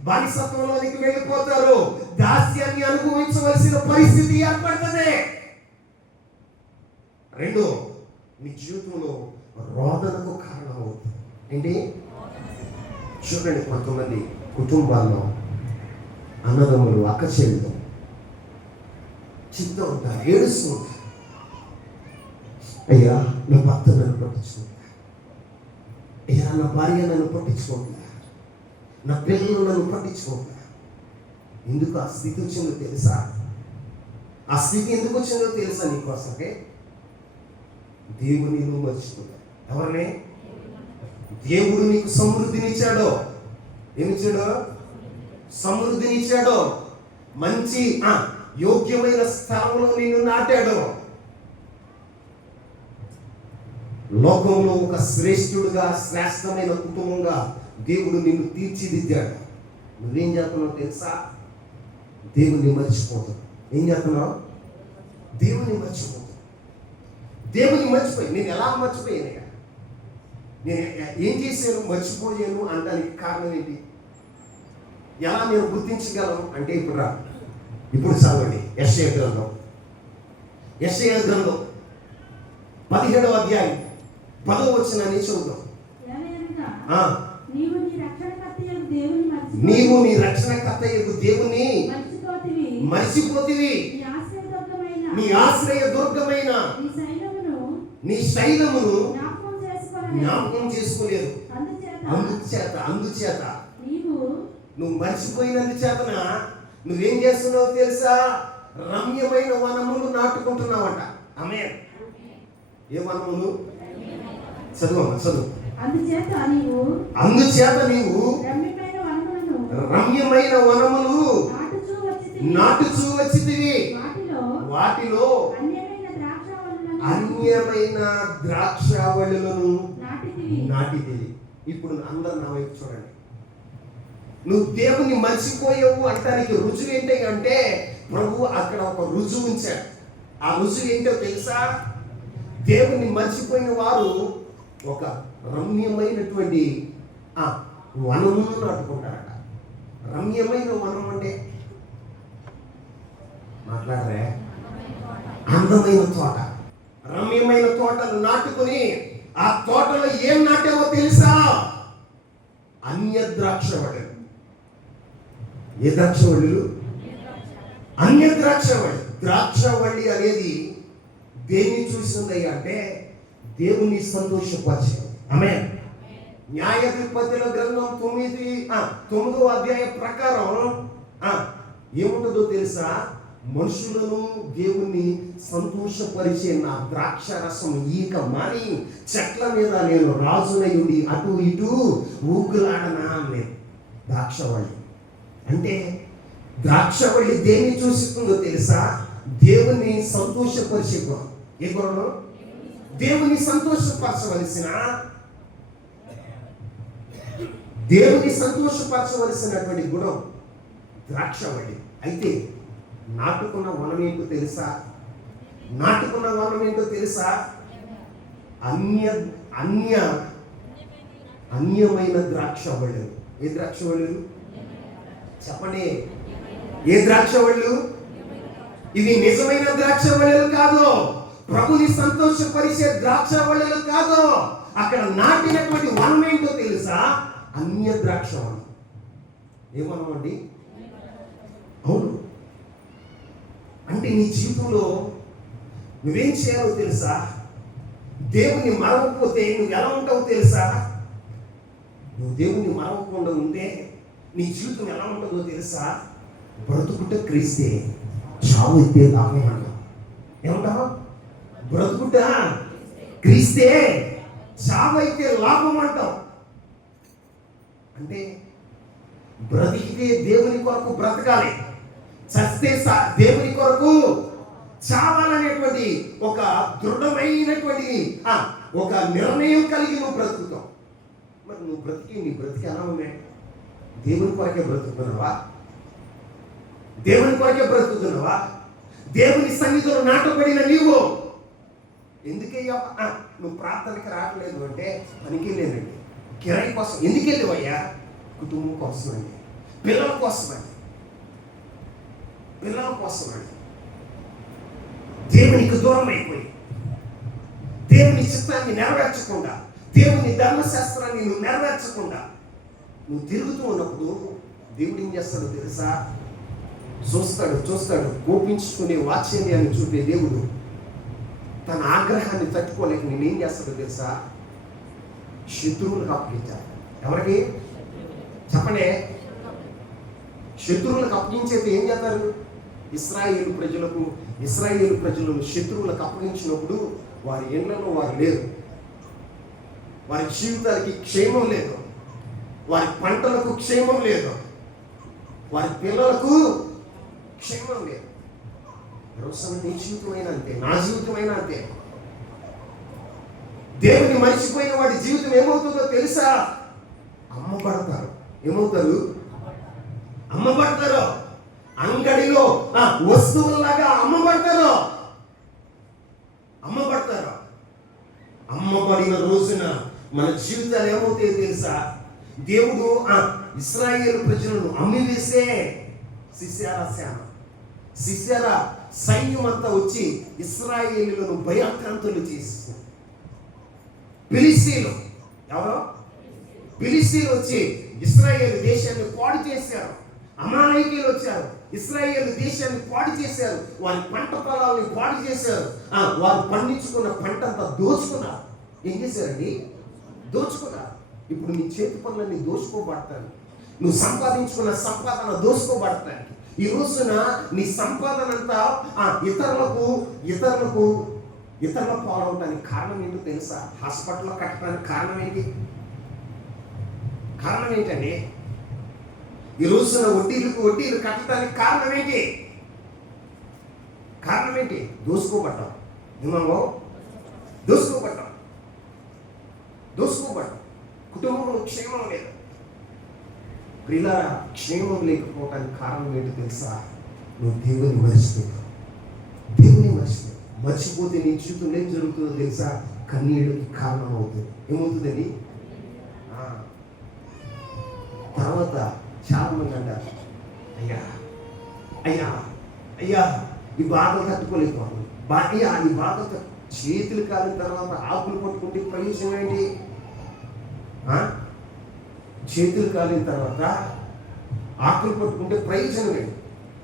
బానిసత్వంలోనికి వెళ్ళిపోతారు. దాస్యాన్ని అనుభవించవలసిన పరిస్థితి ఏర్పడుతుంది. 2, నీ జీవితంలో రోదనకు కారణం అవుతుంది. ఏంటి? చూడండి, కొంతమంది కుటుంబాల్లో అన్నదమ్ములు, అక్క చెల్లెలు చిత్తం ఉంటారు, ఏడుస్తూ ఉంటారు. అయ్యా నా భర్త నన్ను పట్టించుకుంటా, అయ్యా నా భార్య నన్ను పట్టించుకుంటా, నా పిల్లలు నన్ను పట్టించుకుంటా. ఎందుకు ఆ స్థితి వచ్చిందో తెలుసా? ఆ స్థితి ఎందుకు వచ్చిందో తెలుసా? నీకోసమే దేవుని నువ్వు మర్చిపోతా. ఎవరిని? దేవుడు నీకు సమృద్ధినిచ్చాడో. ఏమిచ్చాడో? సమృద్ధినిచ్చాడో. మంచి యోగ్యమైన స్థలంలో నిన్ను నాటాడో. లోకంలో ఒక శ్రేష్ఠుడుగా, శ్రేష్టమైన కుటుంబంగా దేవుడు నిన్ను తీర్చిదిద్దాడు. నువ్వేం చేస్తున్నావు తెలుసా? దేవుని మర్చిపోతావు. ఏం చేస్తున్నావు? దేవుని మర్చిపోతావు. దేవుని మర్చిపోయి నేను ఎలా మర్చిపోయాను? నేను ఏం చేశాను మర్చిపోయాను అనడానికి కారణం ఏంటి? ఎలా నేను గుర్తించగలను అంటే ఇప్పుడు చదవండి యెషయా గ్రంథం 17వ అధ్యాయం 10వ వచనాన్ని చదువుదాం. నీవు నీ రక్షణకర్తయగు దేవుని మర్చిపోతివి. నీ ఆశ్రయ దుర్గమైన నీ శైలమును జ్ఞాపకం చేసుకోలేదు. అందుచేత నువ్వు మర్చిపోయినందుచేతన నువ్వేం చేస్తున్నావు తెలుసా? రమ్యమైన వనములు నాటుకుంటున్నావంట. ఆమేన్. ఏ వనములు? చదువు. అందుచేత నీవు రమ్యమైన వనములు నాటుచూ వచ్చితివి. వాటిలో అన్యమైన ద్రాక్షావళులను నాటితివి. ఇప్పుడు అందరు నా వైపు చూడండి. నువ్వు దేవుని మర్చిపోయావు అంటానికి రుజువు ఏంటి అంటే ప్రభు అక్కడ ఒక రుజువు ఉంచాడు. ఆ రుజువు ఏంటో తెలుసా? దేవుని మర్చిపోయిన వారు ఒక రమ్యమైనటువంటి వనము నాటుకుంటారట. రమ్యమైన వనం అంటే మాట్లాడరే, అందమైన తోట. రమ్యమైన తోటలు నాటుకుని ఆ తోటలో ఏం నాటావో తెలుసా? అన్య ద్రాక్షవళులు. ఏ ద్రాక్షవళులు? అన్య ద్రాక్షవళి. ద్రాక్షవళి అనేది దేన్ని చూసిందయ్యా అంటే దేవుని సంతోషపరిచే. ఆమేన్. న్యాయాధిపతుల గ్రంథం 9వ అధ్యాయ ప్రకారం ఏముంటుందో తెలుసా? మనుషులను దేవుణ్ణి సంతోషపరిచే నా ద్రాక్ష రసం ఈక మాని చెట్ల మీద నేను రాజునై ఉండి అటు ఇటు ఊగులాడనా అనే ద్రాక్షవళి. అంటే ద్రాక్షవళి దేన్ని చూస్తుందో తెలుసా? దేవుని సంతోషపరిచే గుణం. ఏ గుణం? దేవుని సంతోషపరచవలసిన, దేవుని సంతోషపరచవలసినటువంటి గుణం ద్రాక్షవళి. అయితే నాటుకున్న వనం ఏంటో తెలుసా? నాటుకున్న వనం ఏంటో తెలుసా? అన్యమైన ద్రాక్షవళులు. ఏ ద్రాక్షవళులు చెప్పండి? ఏ ద్రాక్షవళులు? ఇది నిజమైన ద్రాక్షవళులు కాదు, ప్రభుని సంతోషపరిచే ద్రాక్షవళులు కాదు. అక్కడ నాటినటువంటి వనం ఏంటో తెలుసా? అన్య ద్రాక్షవనం. ఏమనం అండి? అవును. అంటే నీ జీవితంలో నువ్వేం చేయాలో తెలుసా? దేవుణ్ణి మరవకపోతే నువ్వు ఎలా ఉంటావో తెలుసా? నువ్వు దేవుణ్ణి మరవకుండా ఉంటే నీ జీవితం ఎలా ఉంటుందో తెలుసా? బ్రతుకుట క్రీస్తే, చావు అయితే లాభం అంటావు. ఏమంటావు? బ్రతుకుట క్రీస్తే, చావు అయితే లాభం అంటావు. అంటే బ్రతికితే దేవుని కొరకు బ్రతకాలి, చస్తే దేవుని కొరకు చావాలనేటువంటి ఒక దృఢమైనటువంటి ఒక నిర్ణయం కలిగి నువ్వు బ్రతుకుతావు. మరి నువ్వు నీ బ్రతికి ఎలా ఉన్నాయి? దేవుని కొరకే బ్రతుకుతున్నావా? దేవుని కొరకే బ్రతుకుతున్నావా? దేవుని సన్నిధిలో నాటబడిన నీవు ఎందుకయ్యా నువ్వు ప్రార్థనకి రావట్లేదు అంటే పనికి లేదండి, కిరాయి కోసం. ఎందుకు వెళ్ళేవయ్యా? కుటుంబం కోసమండి, పిల్లల కోసమండి, పిల్లల కోసమండి. దేవునికి దూరం అయిపోయి దేవుని చిత్తాన్ని నెరవేర్చకుండా, దేవుని ధర్మశాస్త్రాన్ని నువ్వు నెరవేర్చకుండా నువ్వు తిరుగుతూ ఉన్నప్పుడు దేవుడు ఏం చేస్తాడో తెలుసా? చూస్తాడు. కోపించుకునే వాత్సల్యాన్ని చూపే దేవుడు తన ఆగ్రహాన్ని తట్టుకోలేక నేనేం చేస్తాడో తెలుసా? శత్రువులకు అప్పగించాడు. ఎవరికి చెప్పండి? శత్రువులకు అప్పగించేది ఏం చేస్తారు? ఇశ్రాయేలు ప్రజలను శత్రువులకు అప్పగించినప్పుడు వారి ఇళ్లలో వారు లేరు, వారి జీవితాలకి క్షేమం లేదు, వారి పంటలకు క్షేమం లేదు, వారి పిల్లలకు క్షేమం లేదు. రోజు నీ జీవితమైనా అంతే, నా జీవితమైనా అంతే. దేవుని మర్చిపోయిన వాడి జీవితం ఏమవుతుందో తెలుసా? అమ్మబడతారు. ఏమవుతారు? అమ్మబడతారు. అంగడిలో వస్తువుల్లాగా అమ్మబడతారు. అమ్మబడిన రోజున మన జీవితాలు ఏమవుతాయో తెలుసా? దేవుడు ఇశ్రాయేలు ప్రజలను అమ్మివేసే సిస్యార సైన్యం అంతా వచ్చి ఇశ్రాయేలులను భయాక్రాంతులు చేసి, ఫిలిష్తీయులు ఎవరో ఫిలిష్తీయులు వచ్చి ఇశ్రాయేలు దేశాన్ని పాడు చేశారు. అమాలేకీయులు వచ్చారు, ఇశ్రాయేలు దేశాన్ని పాడు చేశారు. వారి పంట పొలాలని పాడు చేశారు. వారు పండించుకున్న పంట అంతా దోచుకున్నారు. ఏం చేశారండి? దోచుకున్నారు. ఇప్పుడు నీ చేతి పనులన్నీ దోచుకోబడతాయి. నువ్వు సంపాదించుకున్న సంపాదన దోచుకోబడతాయి. ఈ రోజున నీ సంపాదన అంతా ఇతరుల పాలవటానికి కారణం ఏంటో తెలుసా? హాస్పిటల్లో కట్టడానికి కారణం ఏంటండి? ఈ రోజున వడ్డీలు కట్టడానికి కారణం ఏంటి? దోసుకోబడ్డాం. ఏమో దోసుకోబడ్డాం. కుటుంబంలో క్షేమం లేదు. ప్రియుల క్షేమం లేకపోవటానికి కారణం ఏంటో తెలుసా? నువ్వు దేవుని మర్చిపోతే నీ జీవితంలో ఏం జరుగుతుందో తెలుసా? కన్నీళ్ళకి కారణం అవుతుంది. ఏమవుతుందండి? తర్వాత చాలా మంది అంటారు, అయ్యా అయ్యా అయ్యా ఈ బాధలు తట్టుకోలేకపోతున్నాను, అయ్యా ఈ బాధలు చేతులు కాలిన తర్వాత ఆకులు పట్టుకుంటే ప్రయోజనం ఏంటి? చేతులు కాలిన తర్వాత ఆకులు పట్టుకుంటే ప్రయోజనం ఏంటి?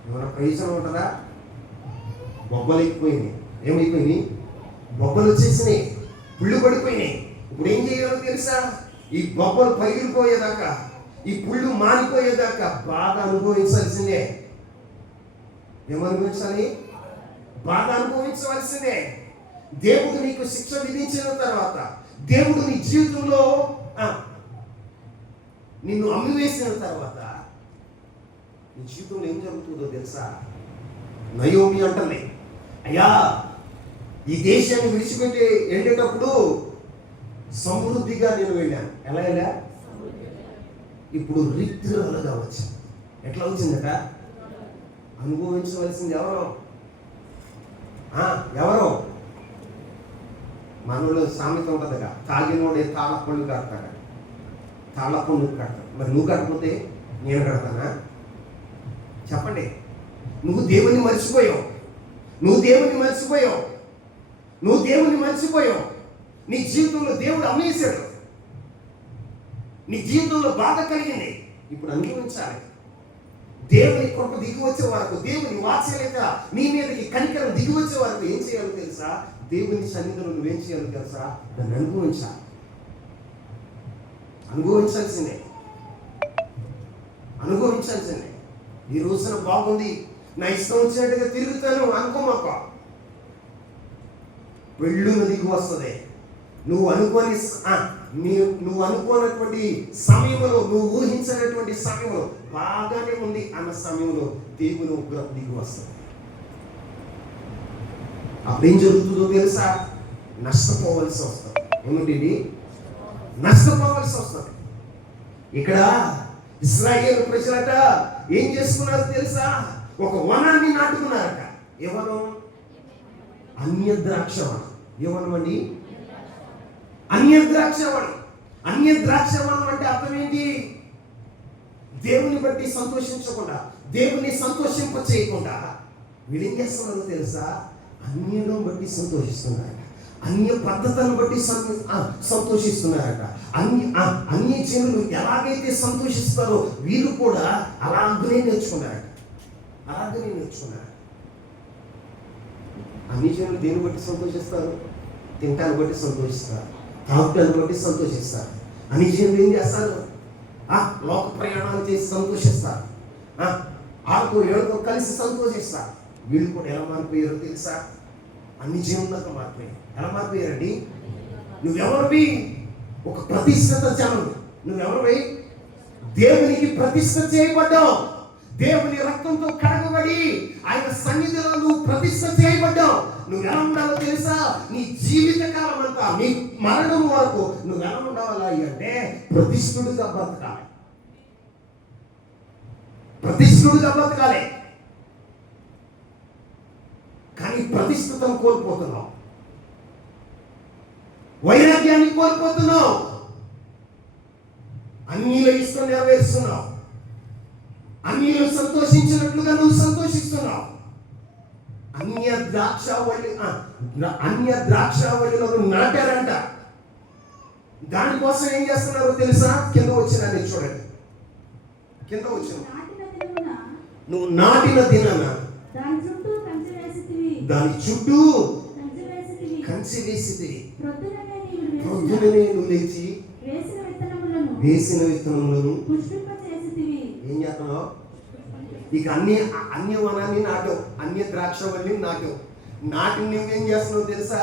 ఏమైనా ప్రయోజనం ఉంటుందా? బొబ్బలు ఎక్కిపోయినాయి. ఏమైపోయినాయి? బొబ్బలు వచ్చేసినాయి, పుళ్ళు పడిపోయినాయి. ఇప్పుడు ఏం చేయాలో తెలుసా? ఈ బొబ్బలు పగిలిపోయేదాకా, ఈ పుళ్ళు మానిపోయేదాకా బాధ అనుభవించాల్సిందే. ఏమనుభవించాలి? బాధ అనుభవించవలసిందే. దేవుడు నీకు శిక్ష విధించిన తర్వాత, దేవుడు నీ జీవితంలో నిన్ను అమ్మివేసిన తర్వాత నీ జీవితంలో ఏం జరుగుతుందో తెలుసా? నయోమి అంటుంది, అయ్యా ఈ దేశాన్ని విడిచిపెట్టి వెళ్ళేటప్పుడు సమృద్ధిగా నేను వెళ్ళాను. ఎలా వెళ్ళా? ఇప్పుడు రిక్తులుగా వచ్చాను. ఎట్లా వచ్చిందట? అనుభవించవలసింది ఎవరో? ఎవరో? మనలో సామెత ఉంటుందిగా, తాగినోడే తాళ పళ్ళు కడతాడు, తాళ పళ్ళు కడతాడు. మరి నువ్వు కట్టకపోతే నేను కడతానా? చెప్పండి. నువ్వు దేవుణ్ణి మర్చిపోయావు, నువ్వు దేవుణ్ణి మర్చిపోయావు, నువ్వు దేవుణ్ణి మర్చిపోయావు. నీ జీవితంలో దేవుడు అమ్మేశాడు, నీ జీవితంలో బాధ కలిగింది. ఇప్పుడు అనుభవించాలి. దేవుని కృప దిగి వచ్చే వరకు, దేవుని వాత్సల్యత నీ మీదకి కనికరం దిగి వచ్చే వరకు ఏం చేయాలో తెలుసా? దేవుని సన్నిధిలో నువ్వేం చేయాలో తెలుసా? దాన్ని అనుభవించాలి. అనుభవించాల్సిందే, అనుభవించాల్సిందే. ఈ రోజున బాగుంది, నా ఇష్టం వచ్చినట్టుగా తిరుగుతాను అనుకోమాక. పెళ్ళును దిగి వస్తుంది. నువ్వు అనుకోనటువంటి సమయంలో, నువ్వు ఊహించినటువంటి సమయంలో బాగానే ఉంది అన్న సమయంలో దేవుని ఉగ్రత దిగి వస్తుంది. అప్పుడేం జరుగుతుందో తెలుసా? నష్టపోవలసి వస్తుంది. ఏమిటి? నష్టపోవలసి వస్తుంది. ఇక్కడ ఇశ్రాయేలు ప్రజలట ఏం చేసుకున్నారో తెలుసా? ఒక వనాన్ని నాటుకున్నారట. ఎవరు? అన్య ద్రాక్షవనం. ఏమనమండి? అన్య ద్రాక్షవనం. అన్య ద్రాక్షవనం అంటే అర్థం ఏంటి? దేవుని బట్టి సంతోషించకుండా, దేవుని సంతోషింప చేయకుండా వీళ్ళు ఏం చేస్తున్నారో తెలుసా? అన్యులను బట్టి సంతోషిస్తున్నారట, అన్య పద్ధతులను బట్టి సంతోషిస్తున్నారట. అన్య జనులు ఎలాగైతే సంతోషిస్తారో వీళ్ళు కూడా అలాగనే నేర్చుకున్నారట, అలాగనే నేర్చుకున్నారు. అన్ని జనులు దేని బట్టి సంతోషిస్తారు? తింటాన్ని బట్టి సంతోషిస్తారు, తాగుటాన్ని బట్టి సంతోషిస్తారు. అన్ని జనులు ఏం చేస్తారు? లోక ప్రయాణాలు చేసి సంతోషిస్తారు, ఆడుతూ ఏడుతో కలిసి సంతోషిస్తారు. వీళ్ళు కూడా ఎలా మారిపోయారో తెలుసా? అన్ని జీవనంగా మారిపోయారు. ఎలా మారిపోయారండి? నువ్వెవరివి? ఒక ప్రతిష్ఠిత జనం. నువ్వెవరివి? దేవునికి ప్రతిష్ఠ చేయబడ్డావు, దేవుని రక్తంతో కడగబడి ఆయన సన్నిధిలో నువ్వు ప్రతిష్ఠ చేయబడ్డావు. నువ్వు ఎలా ఉండాలో తెలుసా? నీ జీవిత కాలం అంతా, నీ మరణం వరకు నువ్వు ఎలా ఉండాలి అంటే ప్రతిష్ఠుడిగా బ్రతకాలి, ప్రతిష్ఠుడిగా బ్రతకాలి. కానీ ప్రతిష్ఠితం కోల్పోతున్నావు, వైరాగ్యాన్ని కోల్పోతున్నావు, అన్నిలో ఇష్టం నెరవేరుస్తున్నావు, అన్నిలో సంతోషించినట్లుగా నువ్వు సంతోషిస్తున్నావు. అన్య ద్రాక్షావళిలో నాటారంట. దానికోసం ఏం చేస్తున్నారో తెలుసా? కింద వచ్చిన చూడండి, కింద వచ్చిన నువ్వు నాటిన దినాన దాని చుట్టూ కంచి వేసిది. ప్రొద్దుననే నువ్వు లేచి వేసిన విత్తనములను ఏం చేస్తున్నావు? ఇక అన్య వనాన్ని నాటావు, అన్య ద్రాక్షవల్లిని నాటావు. నాటి నువ్వేం చేస్తున్నావు తెలుసా?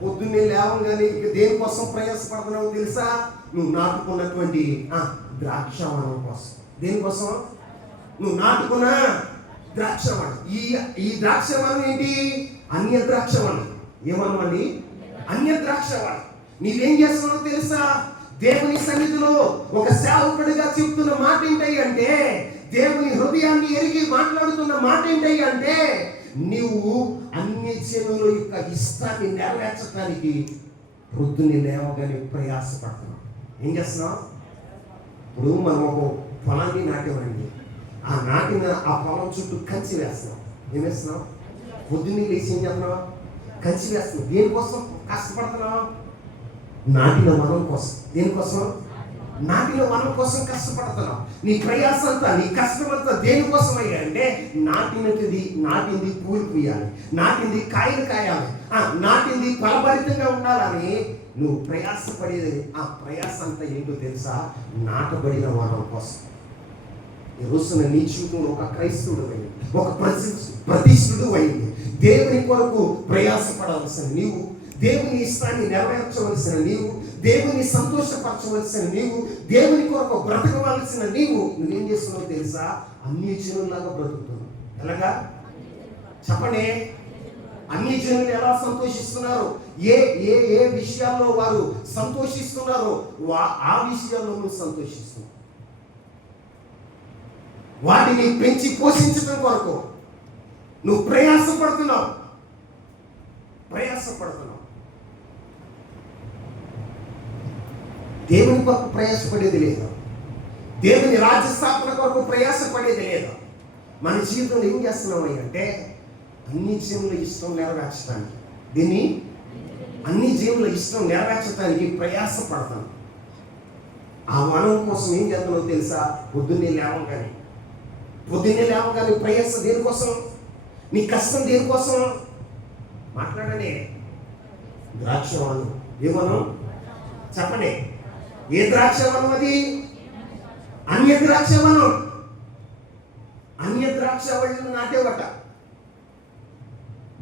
పొద్దున్నే లేవగానే ఇక దేనికోసం ప్రయాసపడుతున్నావు తెలుసా? నువ్వు నాటుకున్నటువంటి ద్రాక్షవనం కోసం. దేనికోసం? నువ్వు నాటుకున్న ద్రాక్షవనం. ఈ ద్రాక్షవనం ఏంటి? అన్య ద్రాక్షవనం. ఏమన్నామండి? అన్య ద్రాక్షవనం. నీవేం చేస్తున్నావు తెలుసా? దేవుని సన్నిధిలో ఒక సేవకుడిగా చెప్తున్న మాట ఏంటి అంటే, దేవుని హృదయాన్ని ఎరిగి మాట్లాడుతున్న మాట ఏంటి అంటే, నీవు అన్య జనుల యొక్క ఇష్టాన్ని నెరవేర్చడానికి పొద్దున్నే లేవగానే ప్రయాసపడుతున్నాం. ఏం చేస్తున్నాం? ఇప్పుడు మనం ఒక పొలాన్ని నాటామండి, ఆ నాటిన ఆ పొలం చుట్టూ కంచి వేస్తున్నాం. ఏం వేస్తున్నాం? పొద్దున్నే లేచి ఏం చేస్తున్నాం? కంచి వేస్తున్నాం. దేనికోసం కష్టపడుతున్నాం? నాటిన వనం కోసం. దేనికోసం? నాటిన వనం కోసం కష్టపడుతున్నాం. నీ ప్రయాస అంతా, నీ కష్టం అంతా దేనికోసం అయ్యా అంటే నాటింది పూలు పూయాలి, నాటింది కాయలు కాయాలి, నాటింది ఫలభరితంగా ఉండాలని నువ్వు ప్రయాసపడేది. ఆ ప్రయాస అంతా ఏంటో తెలుసా? నాటబడిన వనం కోసం. ఈ రోజున నీ జీవితంలో ఒక క్రైస్తవుడు అయింది, ఒక ప్రతిష్ఠుడు అయింది. దేవుని కొరకు ప్రయాసపడవలసిన నీవు, దేవుని ఇష్టాన్ని నెరవేర్చవలసిన నీవు, దేవుని సంతోషపరచవలసిన నీవు, దేవుని కొరకు బ్రతకవలసిన నువ్వేం చేస్తున్నావు తెలుసా? అన్ని జనుల్లాగా బ్రతుకుతున్నావు. ఎలాగా చెప్పండి? అన్ని జనులు ఎలా సంతోషిస్తున్నారు, ఏ ఏ ఏ విషయాల్లో వారు సంతోషిస్తున్నారో ఆ విషయాల్లో నువ్వు సంతోషిస్తున్నావు. వాటిని పెంచి పోషించడం కొరకు నువ్వు ప్రయాసపడుతున్నావు. దేవుని కొరకు ప్రయాసపడేది లేదు, దేవుని రాజ్య స్థాపన కొరకు ప్రయాసపడేది లేదు. మన జీవితంలో ఏం చేస్తున్నాం అంటే అన్ని జీవుల ఇష్టం నెరవేర్చడానికి, అన్ని జీవుల ఇష్టం నెరవేర్చడానికి ప్రయాసపడతాం. ఆ వనం కోసం ఏం చేస్తున్నావు తెలుసా? పొద్దున్నే లేవగానే ప్రయాస దేనికోసం? నీ కష్టం దేనికోసం? మాట్లాడనే. ద్రాక్షవనం. ఏమనం? చెప్పండి. ఏ ద్రాక్షవనం అది? అన్య ద్రాక్షవనం. అన్య ద్రాక్షవల్లిని నాటేవట.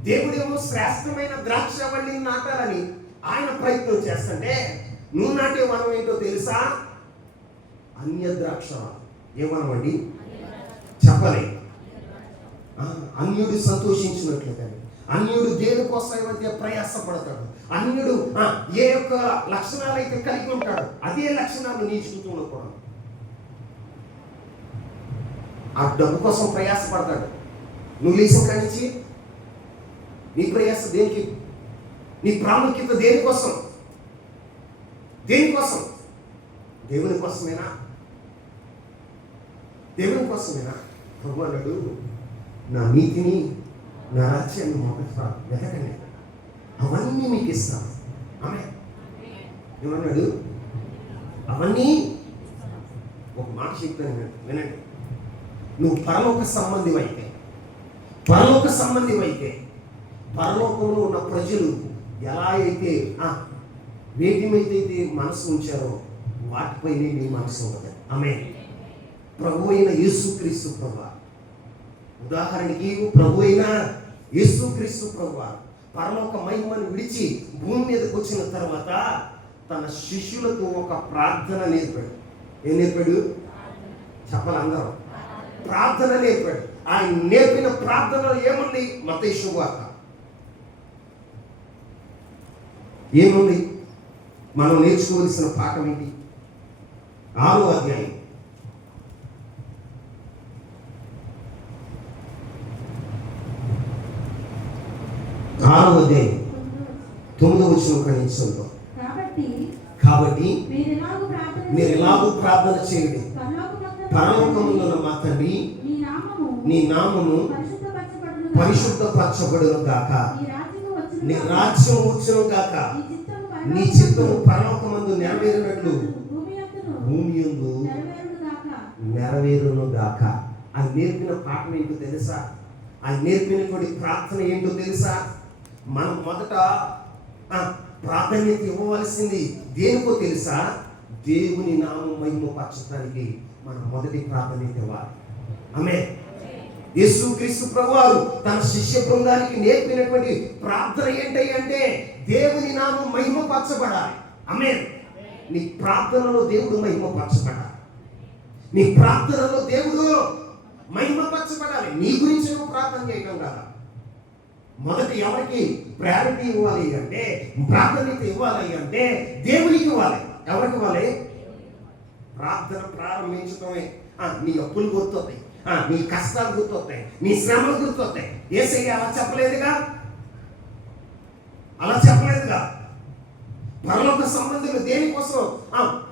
దేవుడేమో శ్రేష్టమైన ద్రాక్షవల్లిని నాటాలని ఆయన ప్రయత్నం చేస్తుంటే నువ్వు నాటే వనం ఏంటో తెలుసా? అన్య ద్రాక్షవనం. ఏమనం అండి? చెప్పలే. అన్యుడు సంతోషించినట్లు కానీ, అన్యుడు దేనికోసం ఏమైతే ప్రయాసపడతాడు, అన్యుడు ఏ యొక్క లక్షణాలు అయితే కలిగి ఉంటాడు అదే లక్షణాలు నీ జీవితంలో కూడా. ఆ డబ్బు కోసం ప్రయాసపడతాడు. నువ్వు లేచిన కాడి నుంచి నీ ప్రయాస దేనికి? నీ ప్రాముఖ్యత దేనికోసం? దేవుని కోసమేనా? ప్రభు అన్నాడు, నా నీతిని, నా రాజ్యాన్ని మొదట వెతకండి, అవన్నీ మీకు ఇస్తాను. ఆమేన్. ఏమన్నాడు? అవన్నీ. ఒక మాట చెప్తాను వినండి. నువ్వు పరలోక సంబంధి అయితే పరలోకంలో ఉన్న ప్రజలు ఎలా అయితే వేటిమైతే మనసు ఉంచారో వాటిపైనే నీ మనసు ఉండదు. ఆమేన్. ప్రభు అయిన యేసుక్రీస్తు ప్రభువు, ఉదాహరణకి ప్రభు అయిన యేసుక్రీస్తు ప్రభువు పరలోక మహిమను విడిచి భూమి మీదకి వచ్చిన తర్వాత తన శిష్యులకు ఒక ప్రార్థన నేర్పాడు. ఏం నేర్పాడు? చెప్పాలి అందరూ. ప్రార్థన నేర్పాడు. ఆయన నేర్పిన ప్రార్థనలో ఏముంది? మత్తయి శుభవార్త ఏముంది? మనం నేర్చుకోవలసిన పాఠం ఏంటి? 6వ అధ్యాయం 9వ వచనం. కాబట్టి మీరు ఎలాగూ ప్రార్థన చేయండి, పరలోకములో మా తండ్రి, నీ నామము పరిశుద్ధపరచబడును గాక, నీ రాజ్యం వచ్చును గాక, నీ చిత్తము పరలోకమందు నెరవేరినట్లు భూమి యందు నెరవేరును గాక. ఆయన నేర్పిన పాఠం ఏంటో తెలుసా? ఆయన నేర్పినటువంటి ప్రార్థన ఏంటో తెలుసా? మనం మొదట ప్రాధాన్యత ఇవ్వవలసింది దేనికో తెలుసా? దేవుని నామం మహిమపరచడానికి మనం మొదటి ప్రాధాన్యత ఇవ్వాలి. ఆమేన్. యేసుక్రీస్తు ప్రభువారు తన శిష్య బృందానికి నేర్పినటువంటి ప్రార్థన ఏంటి అంటే దేవుని నామం మహిమపరచబడాలి. ఆమేన్. నీ ప్రార్థనలో దేవుడు మహిమపరచబడాలి. నీ ప్రార్థనలో దేవుడు మహిమపరచబడాలి. నీ గురించి నువ్వు ప్రార్థన చేయడం కాదు. మొదట ఎవరికి ప్రయారిటీ ఇవ్వాలి అంటే, ప్రాధాన్యత ఇవ్వాలి అంటే దేవునికి ఇవ్వాలి. ఎవరికి ఇవ్వాలి? ప్రార్థన ప్రారంభించడమే. నీ అప్పులు గుర్తొస్తాయి, నీ కష్టాలు గుర్తొస్తాయి, నీ శ్రమలు గుర్తొస్తాయి. యేసయ్య అలా చెప్పలేదుగా. సంబంధులు దేనికోసం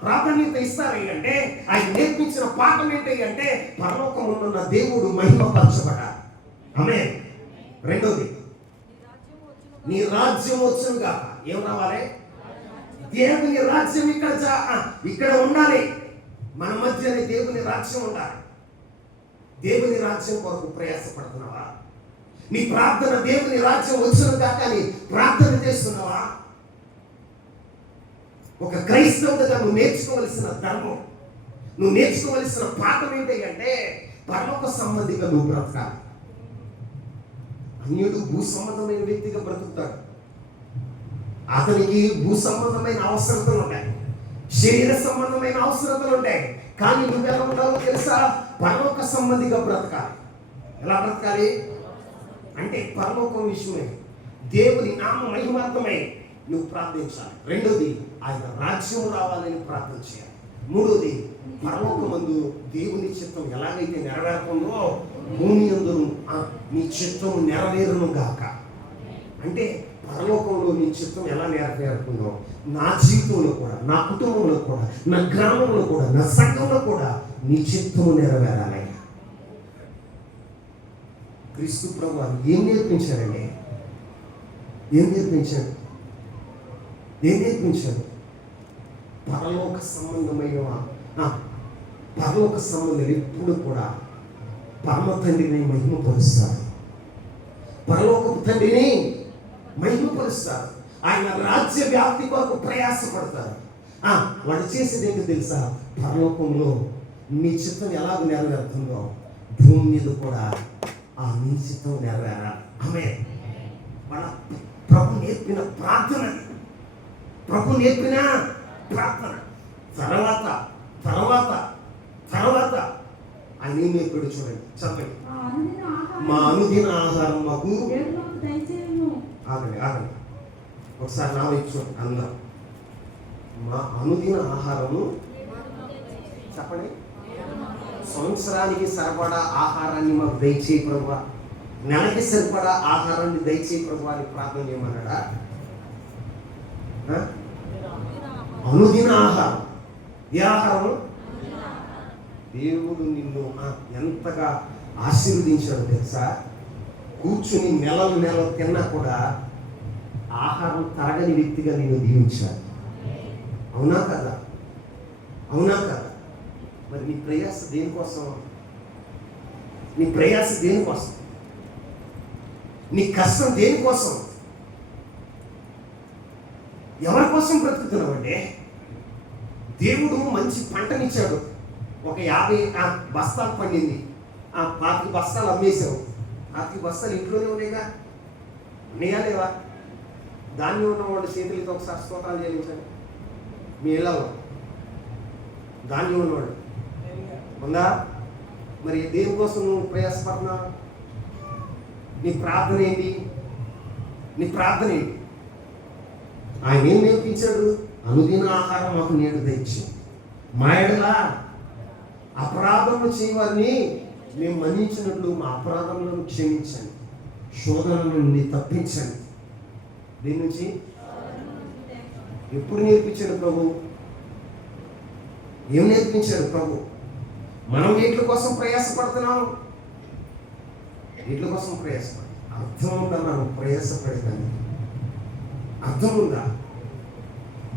ప్రాధాన్యత ఇస్తారు అంటే, ఆయన నేర్పించిన పాఠం ఏంటి అంటే, పరలోకమున్న దేవుడు మహిమపరచబడాలి. ఆమేన్. రెండోది, నీ రాజ్యం వచ్చునుగా. ఏం రావాలి? దేవుని రాజ్యం ఇక్కడ ఉండాలి. మన మధ్యనే దేవుని రాజ్యం ఉండాలి. దేవుని రాజ్యం కొరకు ప్రయాసపడుతున్నావా? నీ ప్రార్థన దేవుని రాజ్యం వచ్చిన కాక నీ ప్రార్థన చేస్తున్నావా? ఒక క్రైస్తవుడిగా నువ్వు నేర్చుకోవలసిన ధర్మం, నువ్వు నేర్చుకోవలసిన పాఠం ఏంటి అంటే, పరలోక సంబంధిగా నువ్వు బ్రతకాలి. అన్యుడు భూ సంబంధమైన వ్యక్తిగా బ్రతుకుతాడు. అతనికి భూ సంబంధమైన అవసరతలు ఉంటాయి, శరీర సంబంధమైన అవసరతలు ఉంటాయి. కానీ నువ్వెలా ఉంటావో తెలుసా? పరలోక సంబంధిగా బ్రతకాలి. ఎలా బ్రతకాలి అంటే, పరలోకం విషయమై దేవుని నామ మహిమార్థమై నువ్వు ప్రార్థించాలి. రెండోది, ఆయన రాజ్యం రావాలని ప్రార్థన చేయాలి. మూడోది, పరలోకమందు దేవుని చిత్తం ఎలాగైతే నెరవేరుతుందో భూమి యందు నీ చిత్తం నెరవేరును గాక. అంటే పరలోకంలో నీ చిత్తం ఎలా నెరవేరుతుందో నా జీవితంలో కూడా, నా కుటుంబంలో కూడా, నా గ్రామంలో కూడా, నా సంఘంలో కూడా నీ చిత్తం నెరవేరాలి. క్రీస్తు ప్రభువు ఏం నేర్పించారండి? ఏం నేర్పించాడు? పరలోక సంబంధం ఎప్పుడు కూడా పరమ తండ్రిని మహిమపరుస్తారు. పరలోకపు తండ్రిని మహిమపరుస్తారు. ఆయన రాజ్య వ్యాప్తి కొరకు ప్రయాసపడతారు. వాడు చేసేది ఏంటి తెలుసా? పరలోకంలో నీ చిత్తం ఎలాగ నెరవేరుతుందో భూమి మీద కూడా నీ చిత్తం నెరవేరాలి. ఆమేన్. మన ప్రభు నేర్పిన ప్రార్థన, తర్వాత ఆయన ఏం నేర్పాడు చూడండి, చెప్పండి. మా అనుదిన ఆహారం మాకు ఆగండి ఒకసారి నా వైపు చూడండి అందరం. మా అనుదిన ఆహారము చెప్పండి. సంవత్సరానికి సరిపడా ఆహారాన్ని మాకు దయచేయి ప్రభువా, నెలకి సరిపడా ఆహారాన్ని దయచేయి ప్రభువా అని ప్రార్థన చేయమన్నాడా? అనుదిన ఆహారం. ఏ ఆహారం? దేవుడు నిన్ను ఎంతగా ఆశీర్వదించాడు తెలుసా? కూర్చుని నెలలు తిన్నా కూడా ఆహారం తరగని వ్యక్తిగా నేను దీవించాను. అవునా కదా? మరి నీ ప్రయాస దేనికోసం? నీ కష్టం దేనికోసం? ఎవరి కోసం బ్రతుకుతున్నావంటే, దేవుడు మంచి పంటనిచ్చాడు. ఒక 50 బస్తాలు పండింది, 25 బస్తాలు అమ్మేశావు. 25 బస్తాలు ఇంట్లోనే ఉన్నాయిగా, ఉన్నాయా లేవా? ధాన్యం ఉన్న వాళ్ళు చేతులతో ఒకసారి స్తోత్రాలు చెల్లించండి. మీ ఇళ్ళలో ధాన్యం ఉన్నవాడు ఉందా? మరి దేనికోసం నువ్వు ప్రయాసపడుతున్నావు? నీ ప్రార్థన ఏంటి? ఆయన ఏం నేర్పించాడు? అనుదిన ఆహారం మాకు నేడు దయచేయి. మా ఎడల అపరాధములు చేయవారిని మేము మన్నించినట్లు మా అపరాధములను క్షమించండి, శోధన నుండి తప్పించండి. దీని నుంచి ఎప్పుడు నేర్పించాడు ప్రభు? ఏం నేర్పించాడు ప్రభు? మనం వీటి కోసం ప్రయాసపడుతున్నాం. అర్థం ఉందా? మనం ప్రయాసపడేదాన్ని అర్థం ఉందా?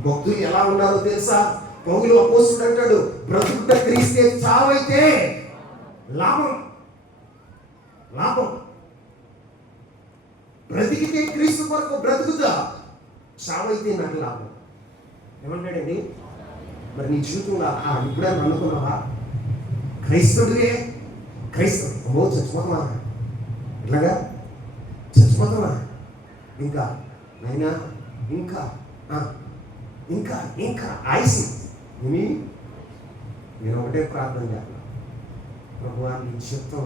భక్తులు ఎలా ఉండాలో తెలుసా? పౌలు అపోస్తుడు అంటాడు, బ్రతుకుట క్రీస్తే, చావైతే లాభం. బ్రతికితే క్రీస్తు కొరకు బ్రతుకుతా, చావైతే నాకు లాభం. ఏమంటాడండి? మరి నీ జీవితంలో ఇప్పుడే అనుకున్నావా? క్రైస్తవుడివే, చచ్చిపోతావా? ఇట్లాగా చచ్చిపోతావా? ఇంకా నైనా ఇంకా ఆయుసి. నేను ఒకటే ప్రార్థన చేస్తాను, ప్రభువా నీ చిత్తం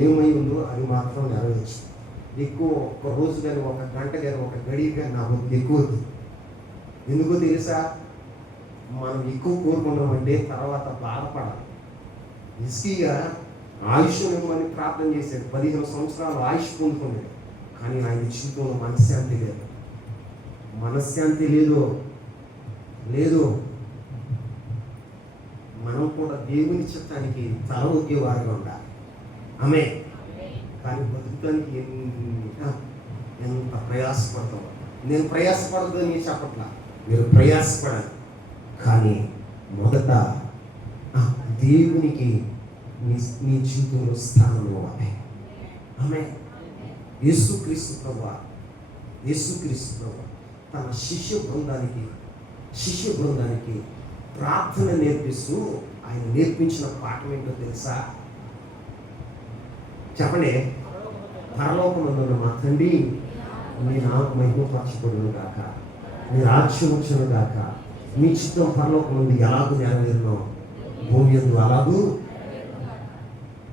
ఏమై ఉందో అది మాత్రం నెరవేర్చు. ఎక్కువ ఒక రోజు కానీ, ఒక గంట కానీ, ఒక గడియ కానీ నాకు ఎక్కువ. ఎందుకో తెలుసా? మనం ఎక్కువ కోరుకున్నామంటే తర్వాత బాధపడాలి. హిజ్కియా ఆయుష్ ఇవ్వమని ప్రార్థన చేశాడు. 15 సంవత్సరాలు ఆయుష్ పొందుకున్నాడు. కానీ ఆయన జీవితంలో మనశ్శాంతి లేదు. లేదు. మనం కూడా దేవుని చిత్తానికి తల ఒగ్గే వారిగా ఉండాలి. ఆమె కానీ బతుకుతానికి ఎంత ప్రయాసపడతాం. నేను ప్రయాసపడదు అని చెప్పట్లా, మీరు ప్రయాసపడాలి. కానీ మొదట దేవునికి నీ జీవితంలో స్థానం ఇవ్వాలి. ఆమె యేసుక్రీస్తు ప్రభువు తన శిష్య బృందానికి ప్రార్థన నేర్పిస్తూ ఆయన నేర్పించిన పాఠం ఏంటో తెలుసా? చెప్పండి. పరలోకమందున్న మా తండ్రి, నీ నామము మహిమపరచబడును గాక, నీ రాజ్యం వచ్చును గాక, మీ చిత్తం పరలోకమందు ఎలాగూ నెరవేరునో భూమి యందు అలాగూ.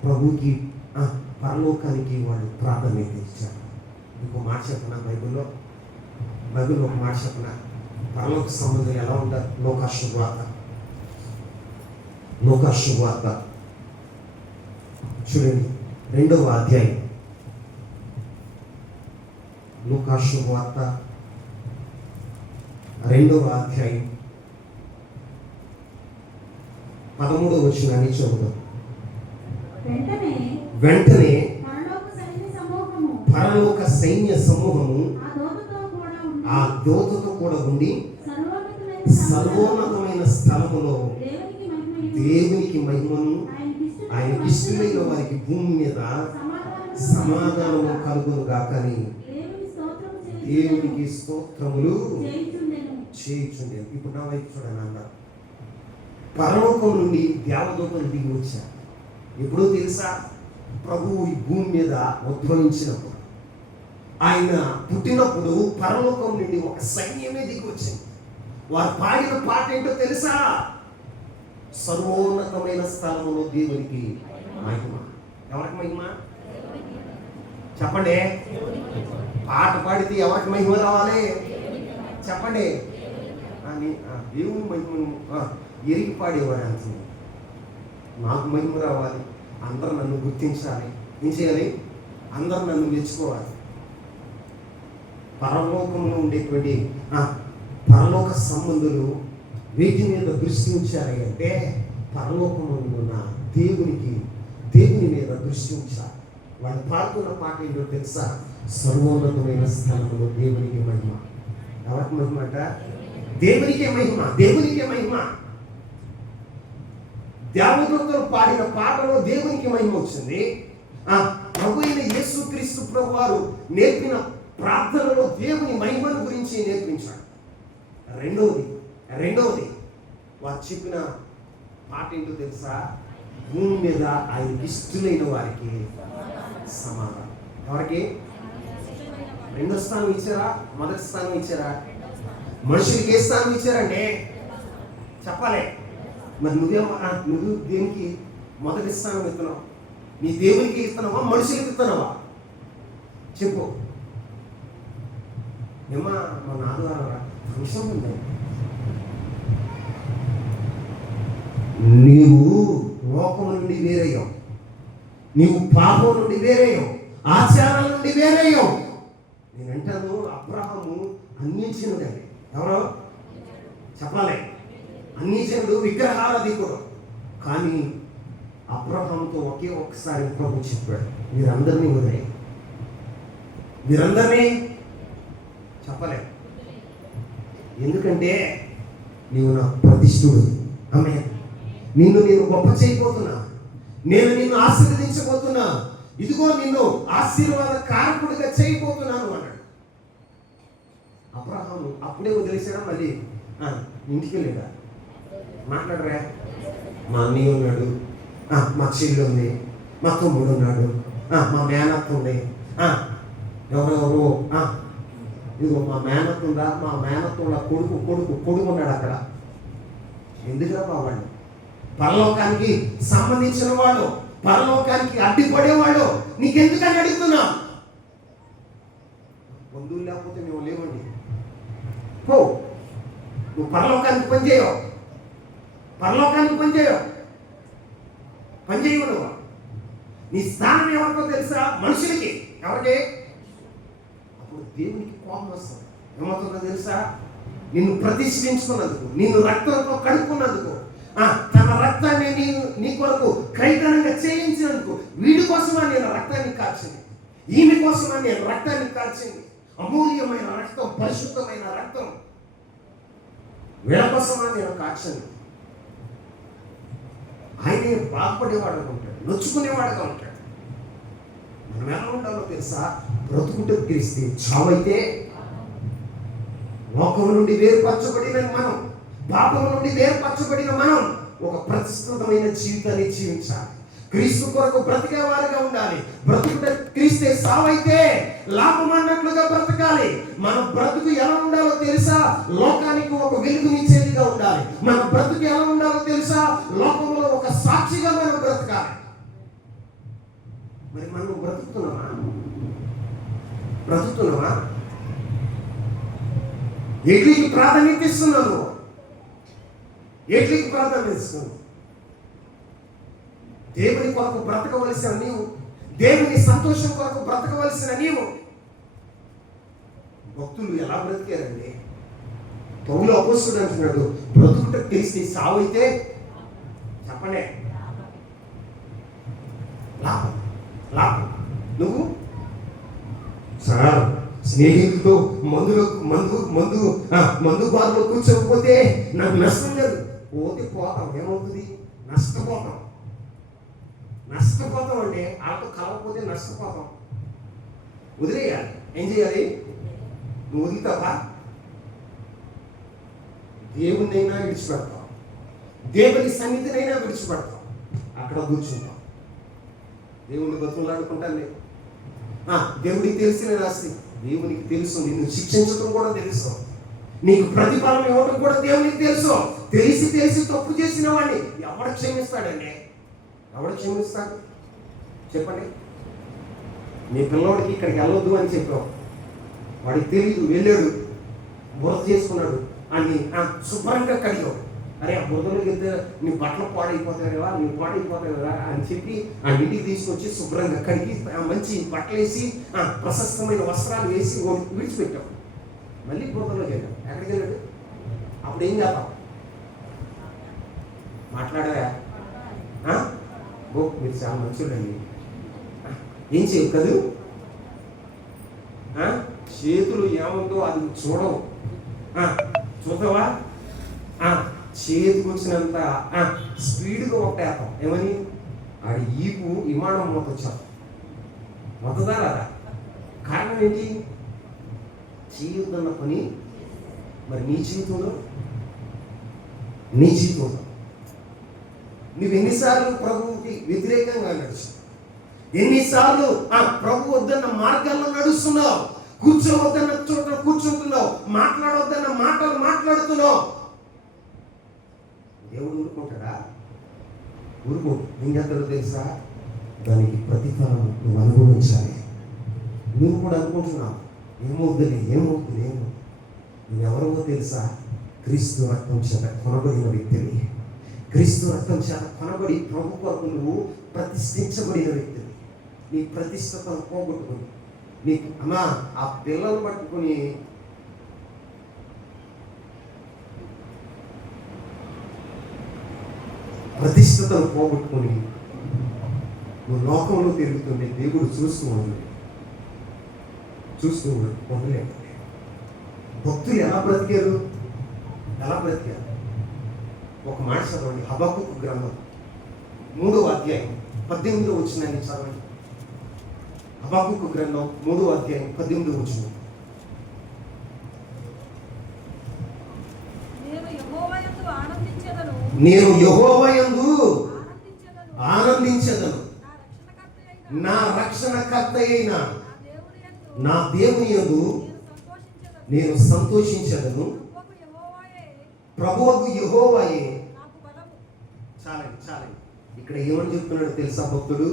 ప్రభుకి పరలోకానికి వాళ్ళు ప్రాధాన్యత ఇచ్చారు. ఇంకో మాట చెప్పనా, బైబిల్లో ఒక మాట చెప్పనా, పరలోక సంబంధం ఎలా ఉంటారు? లోకాశుభవార్త చూడండి, 2వ అధ్యాయం. లోకాశుభవార్త 2వ అధ్యాయం 13వ వచనాన్ని చదువుతాం. వెంటనే పరలోక సైన్య సమూహము ఆ దూతతో కూడా ఉండి సర్వోన్నతమైన స్థలములో దేవునికి మహిమను, ఆయనకి ఇష్టమైన వారికి భూమి మీద సమాధానము కలుగును గాకని దేవునికి స్తోత్రములు చేయుచుండెను. ఇప్పుడు నా వైపు చూడండి అన్నారు. పరలోకం నుండి దేవదూతలు దిగి వచ్చారు. ఎప్పుడో తెలుసా? ప్రభువు ఈ భూమి మీద ఉద్భవించినప్పుడు, ఆయన పుట్టినప్పుడు పరలోకం నుండి ఒక సైన్యమే దిగి వచ్చింది. వారు పాడిన పాట ఏంటో తెలుసా? సర్వోన్నతమైన స్థలములో దేవునికి మహిమ. ఎవరికి మహిమ? చెప్పండి. పాట పాడితే ఎవరికి మహిమ రావాలి? చెప్పండి. దేవుని మహిమను ఎరిగి పాడేవాడు అంటుంది. నాకు మహిమ రావాలి, అందరూ నన్ను గుర్తించాలి. ఏం చేయాలి? అందరూ నన్ను మెచ్చుకోవాలి. పరలోకంలో ఉండేటువంటి పరలోక సంబంధులు వీటి మీద దృష్టి ఉంచాలి అంటే పరలోకంలో ఉన్న దేవుని మీద దృష్టి ఉంచాలి. వాళ్ళు పాడుతున్న పాట ఏంటో తెలుసా? సర్వోన్నతమైన స్థలంలో దేవునికి మహిమ. ఎవరికి మహిమ అంట? దేవునికే మహిమ. దేవదూతలు పాడిన పాటలో దేవునికి మహిమ వచ్చింది. ప్రభు అయిన యేసుక్రీస్తు ప్రభు వారు నేర్పిన ప్రార్థనలో దేవుని మహిమను గురించి నేర్పించాడు. రెండవది వారు చెప్పిన మాట ఏంటో తెలుసా? భూమి మీద ఆయనకి ఇష్టమైన వారికి సమాధానం. ఎవరికి? రెండో స్థానం ఇచ్చారా? మొదటి స్థానం ఇచ్చారా? మనుషులకి ఏ స్థానం ఇచ్చారంటే చెప్పాలి. మరి నువ్వు దేనికి మొదటి స్థానం ఇస్తున్నావు? నీ దేవునికి ఇస్తున్నావా, మనుషులకి ఇస్తున్నావా? చెప్పు. మా ఆదివారం ఫంక్షన్ ఉంది. నీవు లోకం నుండి వేరయ్యావు, నీవు పాపం నుండి వేరయ్యావు, ఆచారాల నుండి వేరయ్యావు. నేనంటాను అబ్రహాము అన్యజనుడండి. ఎవరో చెప్పాలి. అన్యజనుడు, విగ్రహారాధికుడు. కానీ అబ్రహాముతో ఒకే ఒక్కసారి ప్రభు చెప్పాడు, మీరందరినీ వదిలే, మీరందరినీ చెప్పలే. ఎందుకంటే నీవు నా ప్రతిష్ఠుడు. ఆమె నేను గొప్ప చేయబోతున్నా, నేను నిన్ను ఆశీర్వదించబోతున్నా, ఇదిగో నిన్ను ఆశీర్వాద కారకుడిగా చేయబోతున్నాను అన్నాడు. అబ్రహాము అప్పుడే వదిలేసాడా? మళ్ళీ ఇంటికి వెళ్ళాడా? మాట్లాడరా? మా అన్నయ్య ఉన్నాడు, మా చెల్లి ఉంది, మా తమ్ముడు ఉన్నాడు, మా మేనత్త ఉంది, ఎవరెవరు, ఇదిగో మా మేనత్త ఉందా, మా మేనత్త కొడుకు ఉన్నాడు అక్కడ. ఎందుకురా వాళ్ళు? పరలోకానికి సంబంధించిన వాళ్ళు, పరలోకానికి అడ్డుపడేవాళ్ళు నీకెందుకని అడుగుతున్నా? బంధువులు లేకపోతే మేము లేవండి. పో, నువ్వు పరలోకానికి పనిచేయవు, పనిచేయవు నువ్వు. నీ స్థానం ఎవరికో తెలుసా? మనుషులకి. ఎవరికి? అప్పుడు దేవునికి కోపం వస్తుంది. ఏమవుతుందో తెలుసా? నిన్ను ప్రతిష్ఠించుకున్నందుకు, నిన్ను రక్తంతో కడుక్కున్నందుకు, తన రక్తాన్ని నీ కొరకు క్రైతనంగా చేయించినందుకు, వీడి కోసమా నేను రక్తాన్ని కాల్చింది, ఈమె కోసమా నేను రక్తాన్ని కాల్చింది. అమూల్యమైన రక్తం, పరిశుద్ధమైన రక్తం, వీళ్ళ కోసమా నేను కాల్చింది. ఆయనే బాధపడేవాడుగా ఉంటాడు, నొచ్చుకునేవాడుగా ఉంటాడు. మనం ఎలా ఉండాలో తెలుసా? బ్రతుకుంటే క్రీస్తు, చావైతే లోకం నుండి వేరుపరచబడిన మనం, పాపం నుండి వేరుపరచబడిన మనం ఒక ప్రతిష్ఠితమైన జీవితాన్ని జీవించాలి. క్రీస్తు కొరకు బ్రతికే వారిగా ఉండాలి. బ్రతుకుట క్రీస్తే, సావైతే లాభం అన్నట్లుగా బ్రతకాలి. మన బ్రతుకు ఎలా ఉండాలో తెలుసా? లోకానికి ఒక వెలుగునిచ్చేదిగా ఉండాలి. మన బ్రతుకు ఎలా ఉండాలో తెలుసా? లోకంలో ఒక సాక్షిగా మనం బ్రతకాలి. మరి మనం బ్రతుకుతున్నామా? ఎట్లీకి ప్రాధాన్యత ఇస్తున్నాను, ఎట్లీకి ప్రాధాన్యత ఇస్తున్నాను. దేవుని కొరకు బ్రతకవలసిన నీవు, దేవుని సంతోషం కొరకు బ్రతకవలసిన నీవు. భక్తులు ఎలా బ్రతికారండి? పౌలు అపోస్తలుడు అంటున్నాడు, బ్రతుకుట క్రీస్తు, సావైతే చెప్పండి లాభం. నువ్వు సార్ స్నేహితులతో మందు బార్లో కూర్చోకపోతే నాకు నష్టం లేదు. పోతాం, ఏమవుతుంది? నష్టపోతాం అండి. వాళ్ళతో కలవకపోతే నష్టపోతాం. వదిలేయాలి. ఏం చేయాలి? నువ్వు వదులుతావా? దేవుణ్ణైనా విడిచిపెడతావు, దేవుని సన్నిధినైనా విడిచిపెడతావు, అక్కడ కూర్చుంటావు. దేవుని బతుకులాడుకుంటాను లేదు. దేవుడికి తెలిసిన రాసి, దేవునికి తెలుసు, నిన్ను శిక్షించడం కూడా తెలుసు, నీకు ప్రతిఫలం ఇవ్వడం కూడా దేవునికి తెలుసు. తెలిసి తప్పు చేసిన వాడిని ఎవడు క్షమిస్తాడండి? ఎవడు క్షమిస్తాడు చెప్పండి? నీ పిల్లవాడికి ఇక్కడికి వెళ్ళొద్దు అని చెప్పావు, వాడికి తెలీదు, వెళ్ళాడు, బురద చేసుకున్నాడు, అని శుభ్రంగా కడిగావు. అరే, ఆ బురదలోకి వెళ్తే నీ బట్టలు పాడైపోతాయి కదా, నీ పాడైపోతాయి కదా అని చెప్పి ఆ ఇంటికి తీసుకొచ్చి శుభ్రంగా కడిగి మంచి బట్టలు వేసి ప్రశస్తమైన వస్త్రాలు వేసి విడిచిపెట్టావు. మళ్ళీ బురదలోకి వెళ్ళావు. ఎక్కడికి వెళ్ళాడు? అప్పుడు ఏం చేద్దాం? మాట్లాడారా? మీరు చాలా మంచిదండి. ఏం చేయవు కదూ? చేతులు ఏముందో అది చూడవు. చూద్దావా? చేతికి వచ్చినంత స్పీడ్గా ఒకటేస్తాం. ఏమని? ఆడి ఈపు విమానం మొత్తొచ్చాం. మొత్తదా రాదా? కారణం ఏంటి? చేయొద్దన్న పని మరి నీ జీవితంలో నువ్వు ఎన్నిసార్లు ప్రభువుకి వ్యతిరేకంగా నడిచావు? ఎన్నిసార్లు ప్రభు వద్దన్న మార్గాల్లో నడుస్తున్నావు? కూర్చోవద్దన్న చోట కూర్చుంటున్నావు, మాట్లాడవద్దన్న మాటలు మాట్లాడుతున్నావు. దేవుడు ఊరుకుంటాడా? ఊరుకోడు. ఏం చేస్తాడో తెలుసా? దానికి ప్రతిఫలం నువ్వు అనుభవించాలి. నువ్వు కూడా అనుకుంటున్నావు, ఏమవుతుంది. నువ్వెవరో తెలుసా? క్రీస్తు రక్తం చేత కొనబడిన వ్యక్తిని. క్రీస్తు రక్తం చేత కొనబడి ప్రభు కొరకు నువ్వు ప్రతిష్ఠించబడిన వ్యక్తిని. నీ ప్రతిష్టతను పోగొట్టుకుని, నీకు ఆ పిల్లలు పట్టుకుని ప్రతిష్టతను పోగొట్టుకుని నువ్వు లోకంలో తిరుగుతుంటే దేవుడు చూస్తూ ఉండలేకపోతే. భక్తులు ఎలా బ్రతికారు? ఒక మాట చదవండి. హబక్కూకు గ్రంథం 3వ అధ్యాయం 18వ వచనాన్ని చదవండి. హబక్కూకు గ్రంథం 3వ అధ్యాయం 18వ వచనం. నేను యెహోవా యందు ఆనందించెదను, నా రక్షణకర్త అయిన నా దేవుని యందు నేను సంతోషించెదను. ప్రభువు యెహోవాయే. చాలండి. ఇక్కడ ఏమని చెప్తున్నాడు తెలుసా భక్తుడు?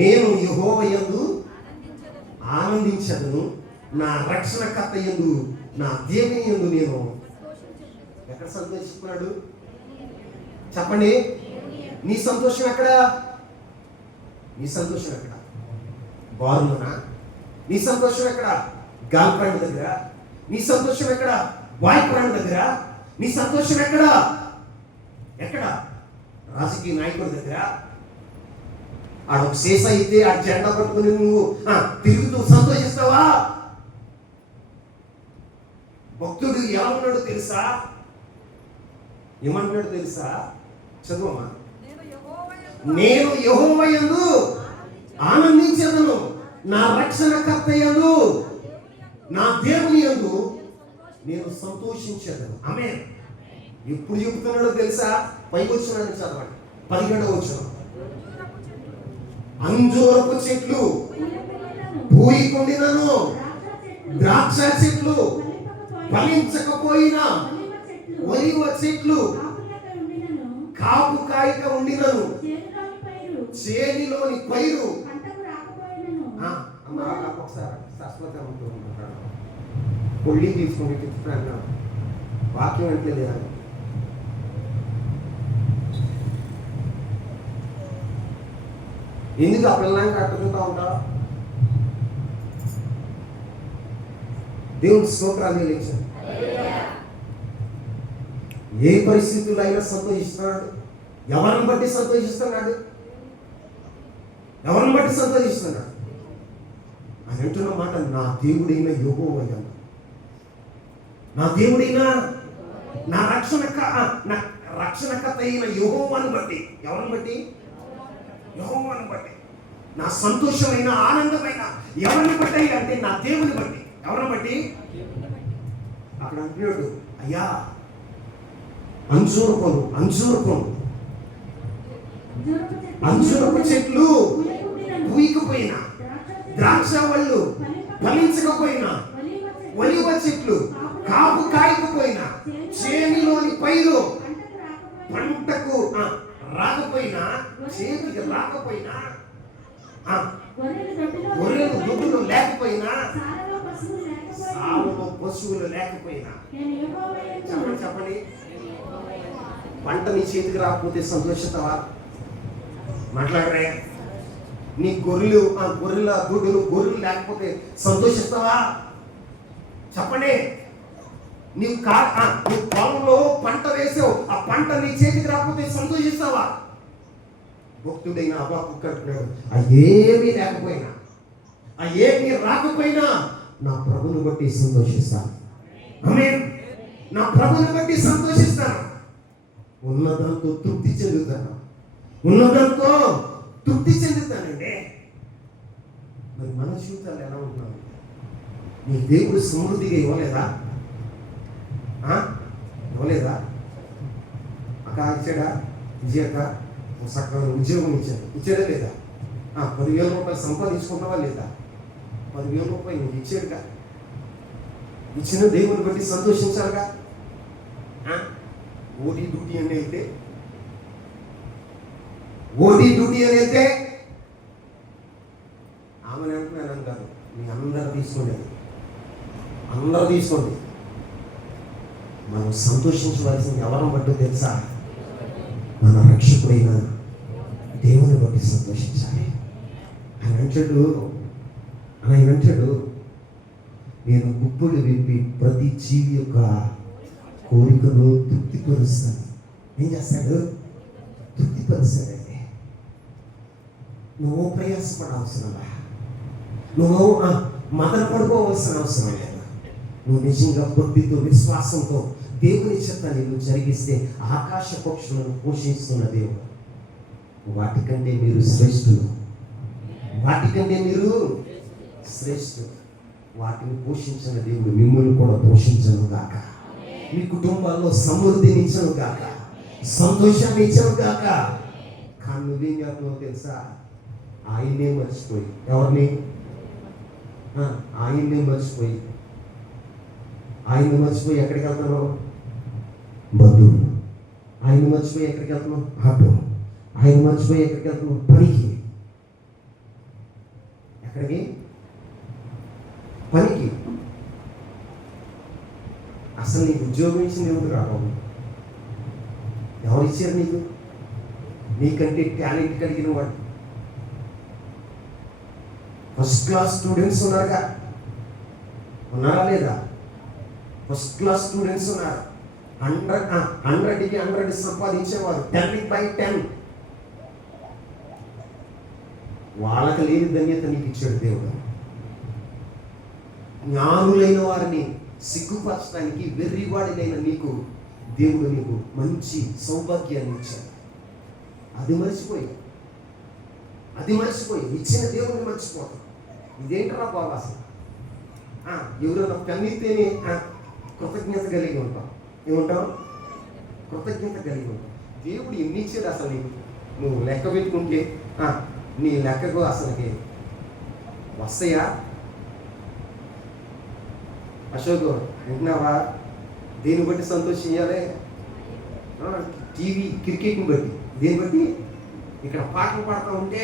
నేను యెహోవా యందు ఆనందించెదను, నా రక్షణకర్త యందు నా దేవుని యందు నేను. ఎక్కడ సంతోషిస్తున్నాడు చెప్పండి? నీ సంతోషం ఎక్కడ? బారులోనా? నీ సంతోషం ఎక్కడ? గర్ల్ ఫ్రెండ్ దగ్గర? నీ సంతోషం ఎక్కడ? వాయుపురాణి దగ్గర నీ సంతోషం ఎక్కడ? రాజకీయ నాయకుడి దగ్గర ఆడొక శేష అయితే ఆ జెండా పట్టుకుని నువ్వు తిరుగుతూ సంతోషిస్తావా? భక్తుడు ఎలా ఉన్నాడో తెలుసా? ఏమంటున్నాడు తెలుసా? చదువమ్మా. నేను యెహోవా యందు ఆనందించెదను, నా రక్షణకర్త యందు, నా దేవుని యందు నేను సంతోషించెదను. ఆమేన్. ఎప్పుడు చెబుతున్నాడో తెలుసా? పైకి వచ్చినాను, చదవండి. 17వ వచనం. అంజూరపు చెట్లు పూయికొండినను, ద్రాక్ష చెట్లు ఫలించకపోయినా, ఒలివ చెట్లు కాపు కాయక ఉండినను, చేనిలోని పైరు ఒకసారి శాశ్వత కొళ్ళి తీసుకుని చెప్తాను. వాక్యం అంటే లేదా? ఎందుకు ఆ పిల్లల్ని కట్టుకుంటా ఉంటావు? దేవుని స్తోత్రాలు తెలియజేశాడు. ఏ పరిస్థితుల్లో అయినా సంతోషిస్తున్నాడు. ఎవరిని బట్టి సంతోషిస్తున్నాడు? ఆయన అంటున్న మాట, నా దేవుడైన యెహోవా యందు, నా దేవుడైన నా రక్షణకర్త అయిన యెహోవాను బట్టి. ఎవరిని బట్టి? యెహోవాను బట్టి. నా సంతోషమైన ఆనందమైన ఎవరిని బట్టి అంటే నా దేవుని బట్టి. ఎవరిని బట్టి? అక్కడ అంటున్నాడు, అయ్యా అంజూరపు చెట్లు పూయకపోయినా, ద్రాక్ష వళ్ళు ఫలించకపోయినా, ఒలివ చెట్లు కాపు కాయకపోయినా, చేనిలోని పైరు పంటకు రాకపోయినా, చేతికి రాకపోయినా, గొర్రెలు దొడ్డులు లేకపోయినా, సాలలో పశువులు లేకపోయినా. చెప్పండి. పంట నీ చేతికి రాకపోతే సంతోషిస్తావా? మాట్లాడరే. నీ గొర్రెల దొడ్డులు గొర్రెలు లేకపోతే సంతోషిస్తావా? చెప్పండి. నువ్వు పొలంలో పంట వేసావు, ఆ పంట నీ చేతికి రాకపోతే సంతోషిస్తావా? భక్తుడైన హబక్కూకు అంటున్నాడు, ఏమీ లేకపోయినా, ఏమీ రాకపోయినా నా ప్రభువుని బట్టి సంతోషిస్తాను. ఆమేన్. నా ప్రభువుని బట్టి సంతోషిస్తాను. ఉన్నదంతో తృప్తి చెందుతానండి. మరి మన జీవితాలు ఎలా ఉంటున్నాయి? నీ దేవుడు సమృద్ధిగా ఇవ్వలేదా? అక్క ఇచ్చాడా? విజయక్క సగం ఉద్యోగం ఇచ్చాడా లేదా? 10,000 రూపాయలు సంపాదించుకుంటావా లేదా? 10,000 రూపాయలు నీకు ఇచ్చాడుగా. ఇచ్చిన దేవుని బట్టి సంతోషించాలిగా. ఓటీ డ్యూటీ అని వెళ్తే ఆమెను అంటున్నాను కాదు, మీ అందరూ తీసుకోండి. మనం సంతోషించవలసింది ఎవరిని బట్టి తెలుసా? మన రక్షకుడైన దేవుని బట్టి సంతోషించాలి. ఆయన అంటాడు, నేను గుప్పులు విప్పి ప్రతి జీవి యొక్క కోరికను తృప్తిపరుస్తాను. ఏం చేస్తాడు? తృప్తిపరుస్తాడండి. నువ్వు ప్రయాసపడాల్సిన, నువ్వు మదన పడుకోవాల్సిన అవసరం లేదు. నువ్వు నిజంగా భక్తితో విశ్వాసంతో దేవుని చిత్తాన్ని నువ్వు జరిగిస్తే ఆకాశ పక్షులను పోషిస్తున్న దేవుడు. వాటికంటే మీరు శ్రేష్ఠులు. వాటిని పోషించిన దేవుడు మిమ్మల్ని కూడా పోషించను గాక. మీ కుటుంబాల్లో సమృద్ధిని ఇచ్చను గాక, సంతోషాన్ని ఇచ్చను గాక. కానీ నువ్వేం చేస్తున్నావు తెలుసా? ఆయన్నే మర్చిపోయి, ఎవరిని? ఆయన్నే మర్చిపోయి ఎక్కడికి వెళ్తున్నావు? బంధువులు. ఆయన మర్చిపోయి ఎక్కడికి వెళ్తున్నావు? ఆటో. ఆయన మర్చిపోయి ఎక్కడికి వెళ్తున్నావు? పనికి. ఎక్కడికి? పనికి. అసలు నీకు ఉద్యోగం ఇచ్చింది ఎవరు? రాబాబు. ఎవరు ఇచ్చారు నీకు? నీకంటే టాలెంట్ కలిగిన వాడు. ఫస్ట్ క్లాస్ స్టూడెంట్స్ ఉన్నారా లేదా? ఫస్ట్ క్లాస్ స్టూడెంట్స్ ఉన్నారు. 100కి 100 సంపాదించేవారు. 10/10 వాళ్ళకి లేని ధన్యత నీకు ఇచ్చాడు దేవుడు. జ్ఞానులైన వారిని సిగ్గుపరచడానికి వెర్రివాడినైన నీకు దేవుడు నీకు మంచి సౌభాగ్యాన్ని ఇచ్చాడు. అది మర్చిపోయి ఇచ్చిన దేవుడిని మర్చిపోతాం. ఇదేంటరా బాబా అసలు? ఎవరైనా కన్నీతేనే కృతజ్ఞత కలిగి ఉంటాం. ఏమంటాం? కృతజ్ఞత కలిగి ఉంటాం. దేవుడు ఎన్ని ఇచ్చాడు అసలు నీకు? నువ్వు లెక్క పెట్టుకుంటే నీ లెక్కకు అసలుకి వస్తాయా? అశోక్ వింటున్నావా? దేన్ని బట్టి సంతోషించాలి? టీవీ క్రికెట్ని బట్టి. దేన్ని బట్టి? ఇక్కడ పాటలు పాడుతూ ఉంటే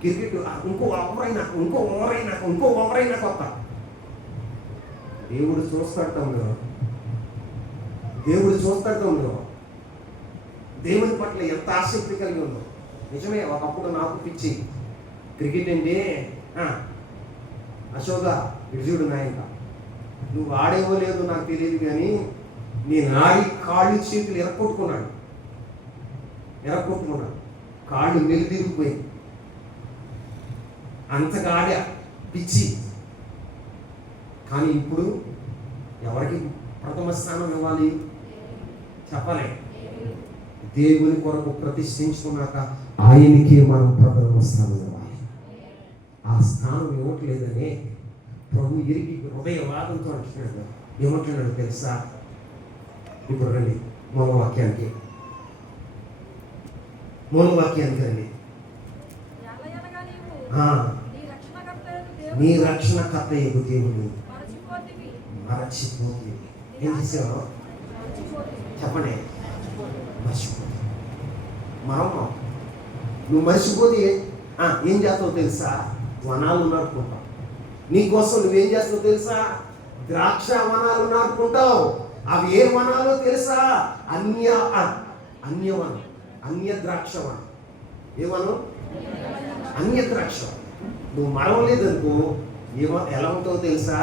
క్రికెట్ ఇంకో ఓవరైనా కొత్త. దేవుడు చూస్తాడు. దేవుని పట్ల ఎంత ఆసక్తి కలిగి ఉందో. నిజమే, ఒకప్పుడు నాకు పిచ్చి క్రికెట్ అంటే. అశోక విజయుడు నాయక, నువ్వు ఆడేవో లేదు నాకు తెలియదు, కానీ నేను ఆడి కాళ్ళు చేతులు ఎరక్కొట్టుకున్నాడు. కాళ్ళు మెలిదిరిగిపోయి అంతగా ఆడా పిచ్చి. కానీ ఇప్పుడు ఎవరికి ప్రథమ స్థానం ఇవ్వాలి చెప్పలే? దేవుని కొరకు ప్రతిష్ఠించుకున్నాక ఆయనకి మనం ప్రథమ స్థానం ఇవ్వాలి. ఆ స్థానం ఇవ్వట్లేదని ప్రభు ఎరిగి హృదయవాదంతో అంటున్నాడు. ఏమంటున్నాడు తెలుసా? ఇప్పుడు రండి మూలవాక్యానికి రండి. నీ రక్షణకర్త యొక్క దేవుని మరచిపోతుంది. ఏం చేసావు చెప్పండి? మర్చిపోతుంది. నువ్వు మర్చిపోతే ఏం చేస్తావు తెలుసా? వనాలు నడుపుకుంటావు. నీకోసం నువ్వేం చేస్తావు తెలుసా? ద్రాక్ష వనాలు నాటుకుంటావు. అవి ఏ వనాలో తెలుసా? అన్య ద్రాక్షవనం. ఏమను? అన్య ద్రాక్షవనం. నువ్వు మరవలేదనుకో ఎలా ఉంటావు తెలుసా?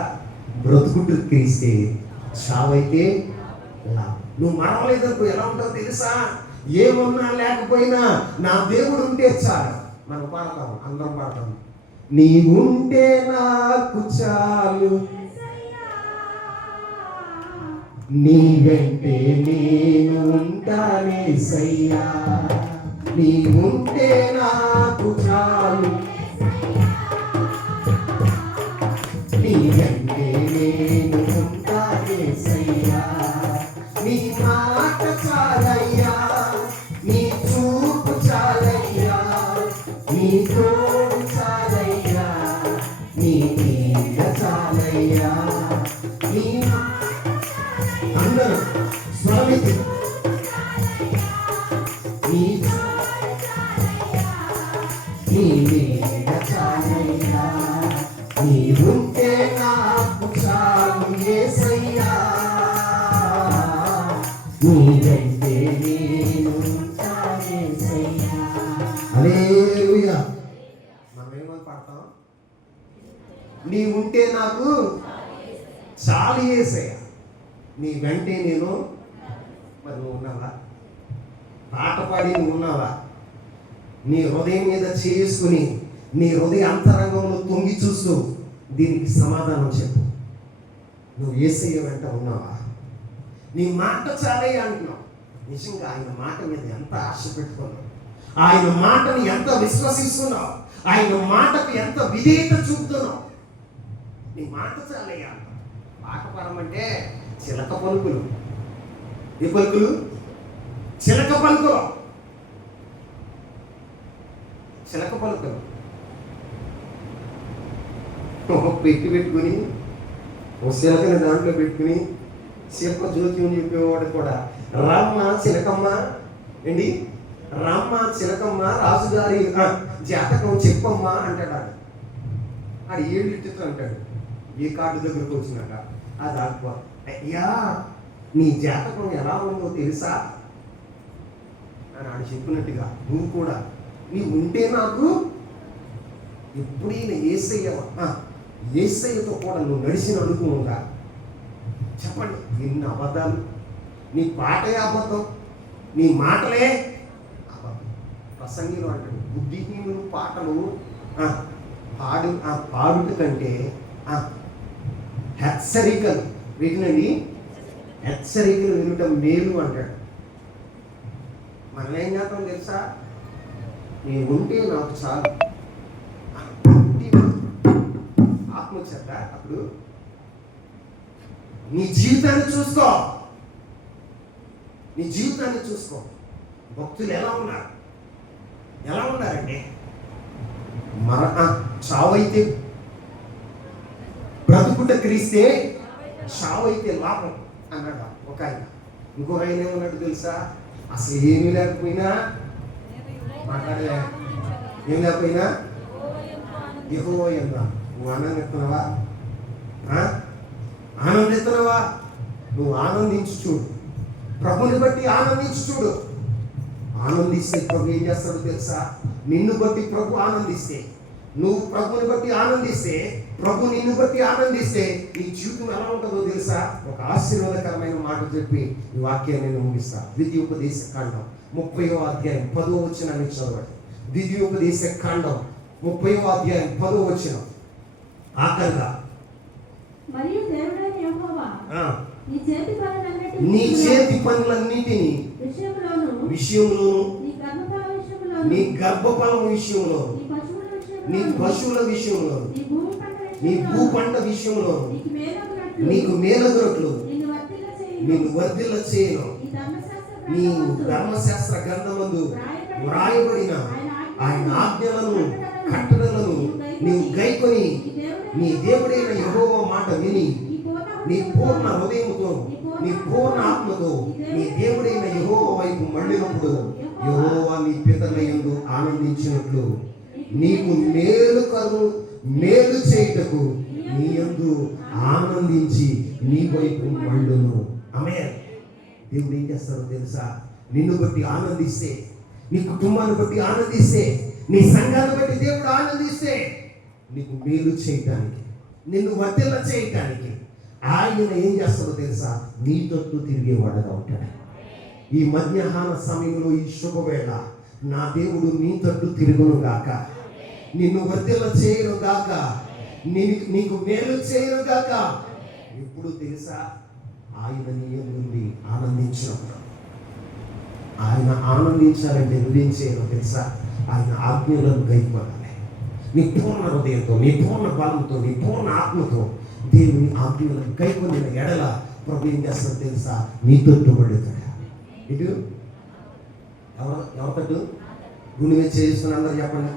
బ్రతుకుడు క్రీస్తే, చావైతే లాభం. నువ్వు మరవలేదనుకో ఎలా ఉంటావు తెలుసా? ఏమన్నా లేకపోయినా నా దేవుడు ఉంటే చాలు. మనం పాడతాము, అందరం పాడతాము. నీవుంటే నాకు చాలు, నీ వెంటే నేను ఉంటానేసయ్యా. నీవుంటే నాకు చాలు, నీ వెంటే నేను ఉంటానేసయ్యా. నీ మాట చాలయ్యా, నీ చూపు చాలయ్యా, నీ తోడు చాలయ్యా, నీ నీడ చాలయ్యా. నీ అందరూ స్వామికి నీ నీడ చాలయ్యా. నీవుంటే నాకు చాలు యేసయ్యా, నీ వెంటే నేను ఉంటానేసయ్యా. హల్లెలూయా. మనం ఏమని పాడతాం? నీవుంటే నాకు చాలు యేసయ్యా, నీ వెంటే నేను. మరి నువ్వు ఉన్నావా? పాట పాడి నువ్వు ఉన్నావా? నీ హృదయం మీద చేసుకుని నీ హృదయ అంతరంగంలో తొంగి చూస్తూ దీనికి సమాధానం చెప్పు. నువ్వు యేసయ్య వెంట ఉన్నావా? నీ మాట చాలే అంటున్నావు. నిజంగా ఆయన మాట మీద ఎంత ఆశ పెట్టుకున్నావు, ఆయన మాటని ఎంత విశ్వసిస్తున్నావు, ఆయన మాటకు ఎంత విధేయత చూపుతున్నావు. నీ మాట చాలే అంటావు. పాట పాడమంటే చిలక పలుకులు. ఏ పలుకులు? చిలక పలుకులు. పెట్టుకుని ఓ చిలకని దాంట్లో పెట్టుకుని శిల్ప జ్యోతి చెప్పేవాడు కూడా, రామ్మ చిలకమ్మ ఏంటి, రామ్మ చిలకమ్మ రాజుగారి జాతకం చెప్పమ్మా అంటాడు. ఆడు ఏడు ఇట్టుతో అంటాడు. ఏ కార్డు దగ్గరకు వచ్చినాక అది ఆడుకో, అయ్యా నీ జాతకం ఎలా ఉందో తెలుసా అని ఆడు చెప్పినట్టుగా నువ్వు కూడా నీవు ఉంటే నాకు ఎప్పుడైనా యేసయ్యతో కూడా నువ్వు నడిచిన అనుకున్నాగా చెప్పండి, ఎన్ని అబద్ధాలు! నీ పాటే అబద్ధం, నీ మాటలే అబద్ధం. ప్రసంగిలు అంటాడు, బుద్ధిహీనులు పాటలు పాడుట కంటే హెచ్చరికలు వీటినండి, హెచ్చరికలు వినటం మేలు అంటాడు. మనం ఏం చేస్తాం తెలుసా? నేను ఉంటే నాకు చాలు ఆత్మశ్రద్ధ. అప్పుడు నీ జీవితాన్ని చూసుకో, నీ జీవితాన్ని చూసుకో. భక్తులు ఎలా ఉన్నారంటే చావైతే బ్రతుకుట క్రీస్తే, చావైతే లాభం అన్నాడు ఒక ఆయన. ఇంకో ఆయన ఏమన్నాడు తెలుసా? అసలు ఏమీ లేకపోయినా ఏం లేకపోయినా యెహోవా యందు నువ్వు ఆనందిస్తున్నావా? ఆనందిస్తున్నావా? నువ్వు ఆనందించి చూడు, ప్రభుని బట్టి ఆనందించి చూడు. ఆనందిస్తే ప్రభు ఏం చేస్తాడో తెలుసా? నిన్ను బట్టి ప్రభు ఆనందిస్తే, నువ్వు ప్రభుని బట్టి ఆనందిస్తే, ప్రభు నిన్ను బట్టి ఆనందిస్తే నీ జీవితం ఎలా ఉంటుందో తెలుసా? ఒక ఆశీర్వాదకరమైన మాట చెప్పి ఈ వాక్యాన్ని నేను ముగిస్తా. ద్వితీయోపదేశ కాండం 30వ అధ్యాయం 10వ వచనాన్ని చదవండి. ద్వితీయోపదేశ కాండం 30వ అధ్యాయం 10వ వచనం. ఆఖరిగా, మరియు దేవుడైన యెహోవా నీ చేతి పనులన్నిటినీ విషయంలోను, నీ గర్భఫలం విషయంలో, నీ పశువుల విషయంలో, నీ భూ పంట విషయంలో నీకు మేలగొరట్లు నిన్ను వర్ధిల్ల చేయను. నీ ధర్మశాస్త్ర గ్రంథమందు వ్రాయబడిన ఆయన ఆజ్ఞలను కట్టడలను నీవు గైకొని నీ దేవుడైన యెహోవా మాట విని నీ పూర్ణ హృదయముతో, నీ పూర్ణ ఆత్మతో నీ దేవుడైన యెహోవా వైపు మళ్ళినప్పుడు యెహోవా నీ పితరుల యందు ఆనందించినట్లు నీకు మేలు చేయుటకు నీ యందు ఆనందించి నీ వైపు మళ్ళును. ఆమేన్. దేవుడు ఏం చేస్తాడో తెలుసా? నిన్ను బట్టి ఆనందిస్తే, నీ కుటుంబాన్ని బట్టి ఆనందిస్తే, నీ సంఘాన్ని బట్టి దేవుడు ఆనందిస్తే నీకు మేలు చేయటానికి, నిన్ను వర్ధిల్ల చేయటానికి ఆయన ఏం చేస్తాడో తెలుసా? నీ తట్టు తిరిగేవాడుగా ఉంటాడు. ఈ మధ్యాహ్న సమయంలో, ఈ శుభవేళ నా దేవుడు నీ తట్టు తిరుగును గాక, నిన్ను వర్ధిల్ల చేయను గాక, నీకు మేలు చేయను గాక. ఎప్పుడు తెలుసా? ఆయన నీ యందు ఆనందించినప్పుడు. ఆయన ఆనందించాలంటే నువ్వేం చేయాలో తెలుసా? ఆయన ఆజ్ఞలను గైకొనాలి. నీ పూర్ణ హృదయంతో, నీ పూర్ణ బలంతో, నీ పూర్ణ ఆత్మతో దేవుని ఆజ్ఞలను గైకొనిన ఎడల ప్రభు ఏం చేస్తాడో తెలుసా? నీ తట్టు పడుతాడు. ఇటు ఎవరి తట్టు? గుండె మీద చేసుకుని అందరూ చెప్పండి,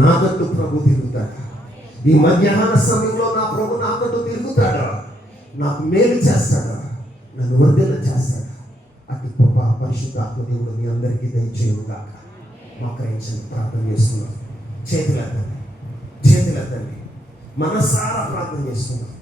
నా తట్టు ప్రభు తిరుగుతాడు. ఈ మధ్యాహ్న సమయంలో నా ప్రభు నా తట్టు తిరుగుతాడు, నాకు మేలు చేస్తాడు, నన్ను వర్ధిల్ల చేస్తాడు. అటు గొప్ప పరిశుద్ధాత్మ దేవుడు మీ అందరికీ దయచేయను గాక. మోకరించండి, ప్రార్థన చేస్తున్నాం. చేతులెత్తండి, మనసారా ప్రార్థన చేస్తున్నాం.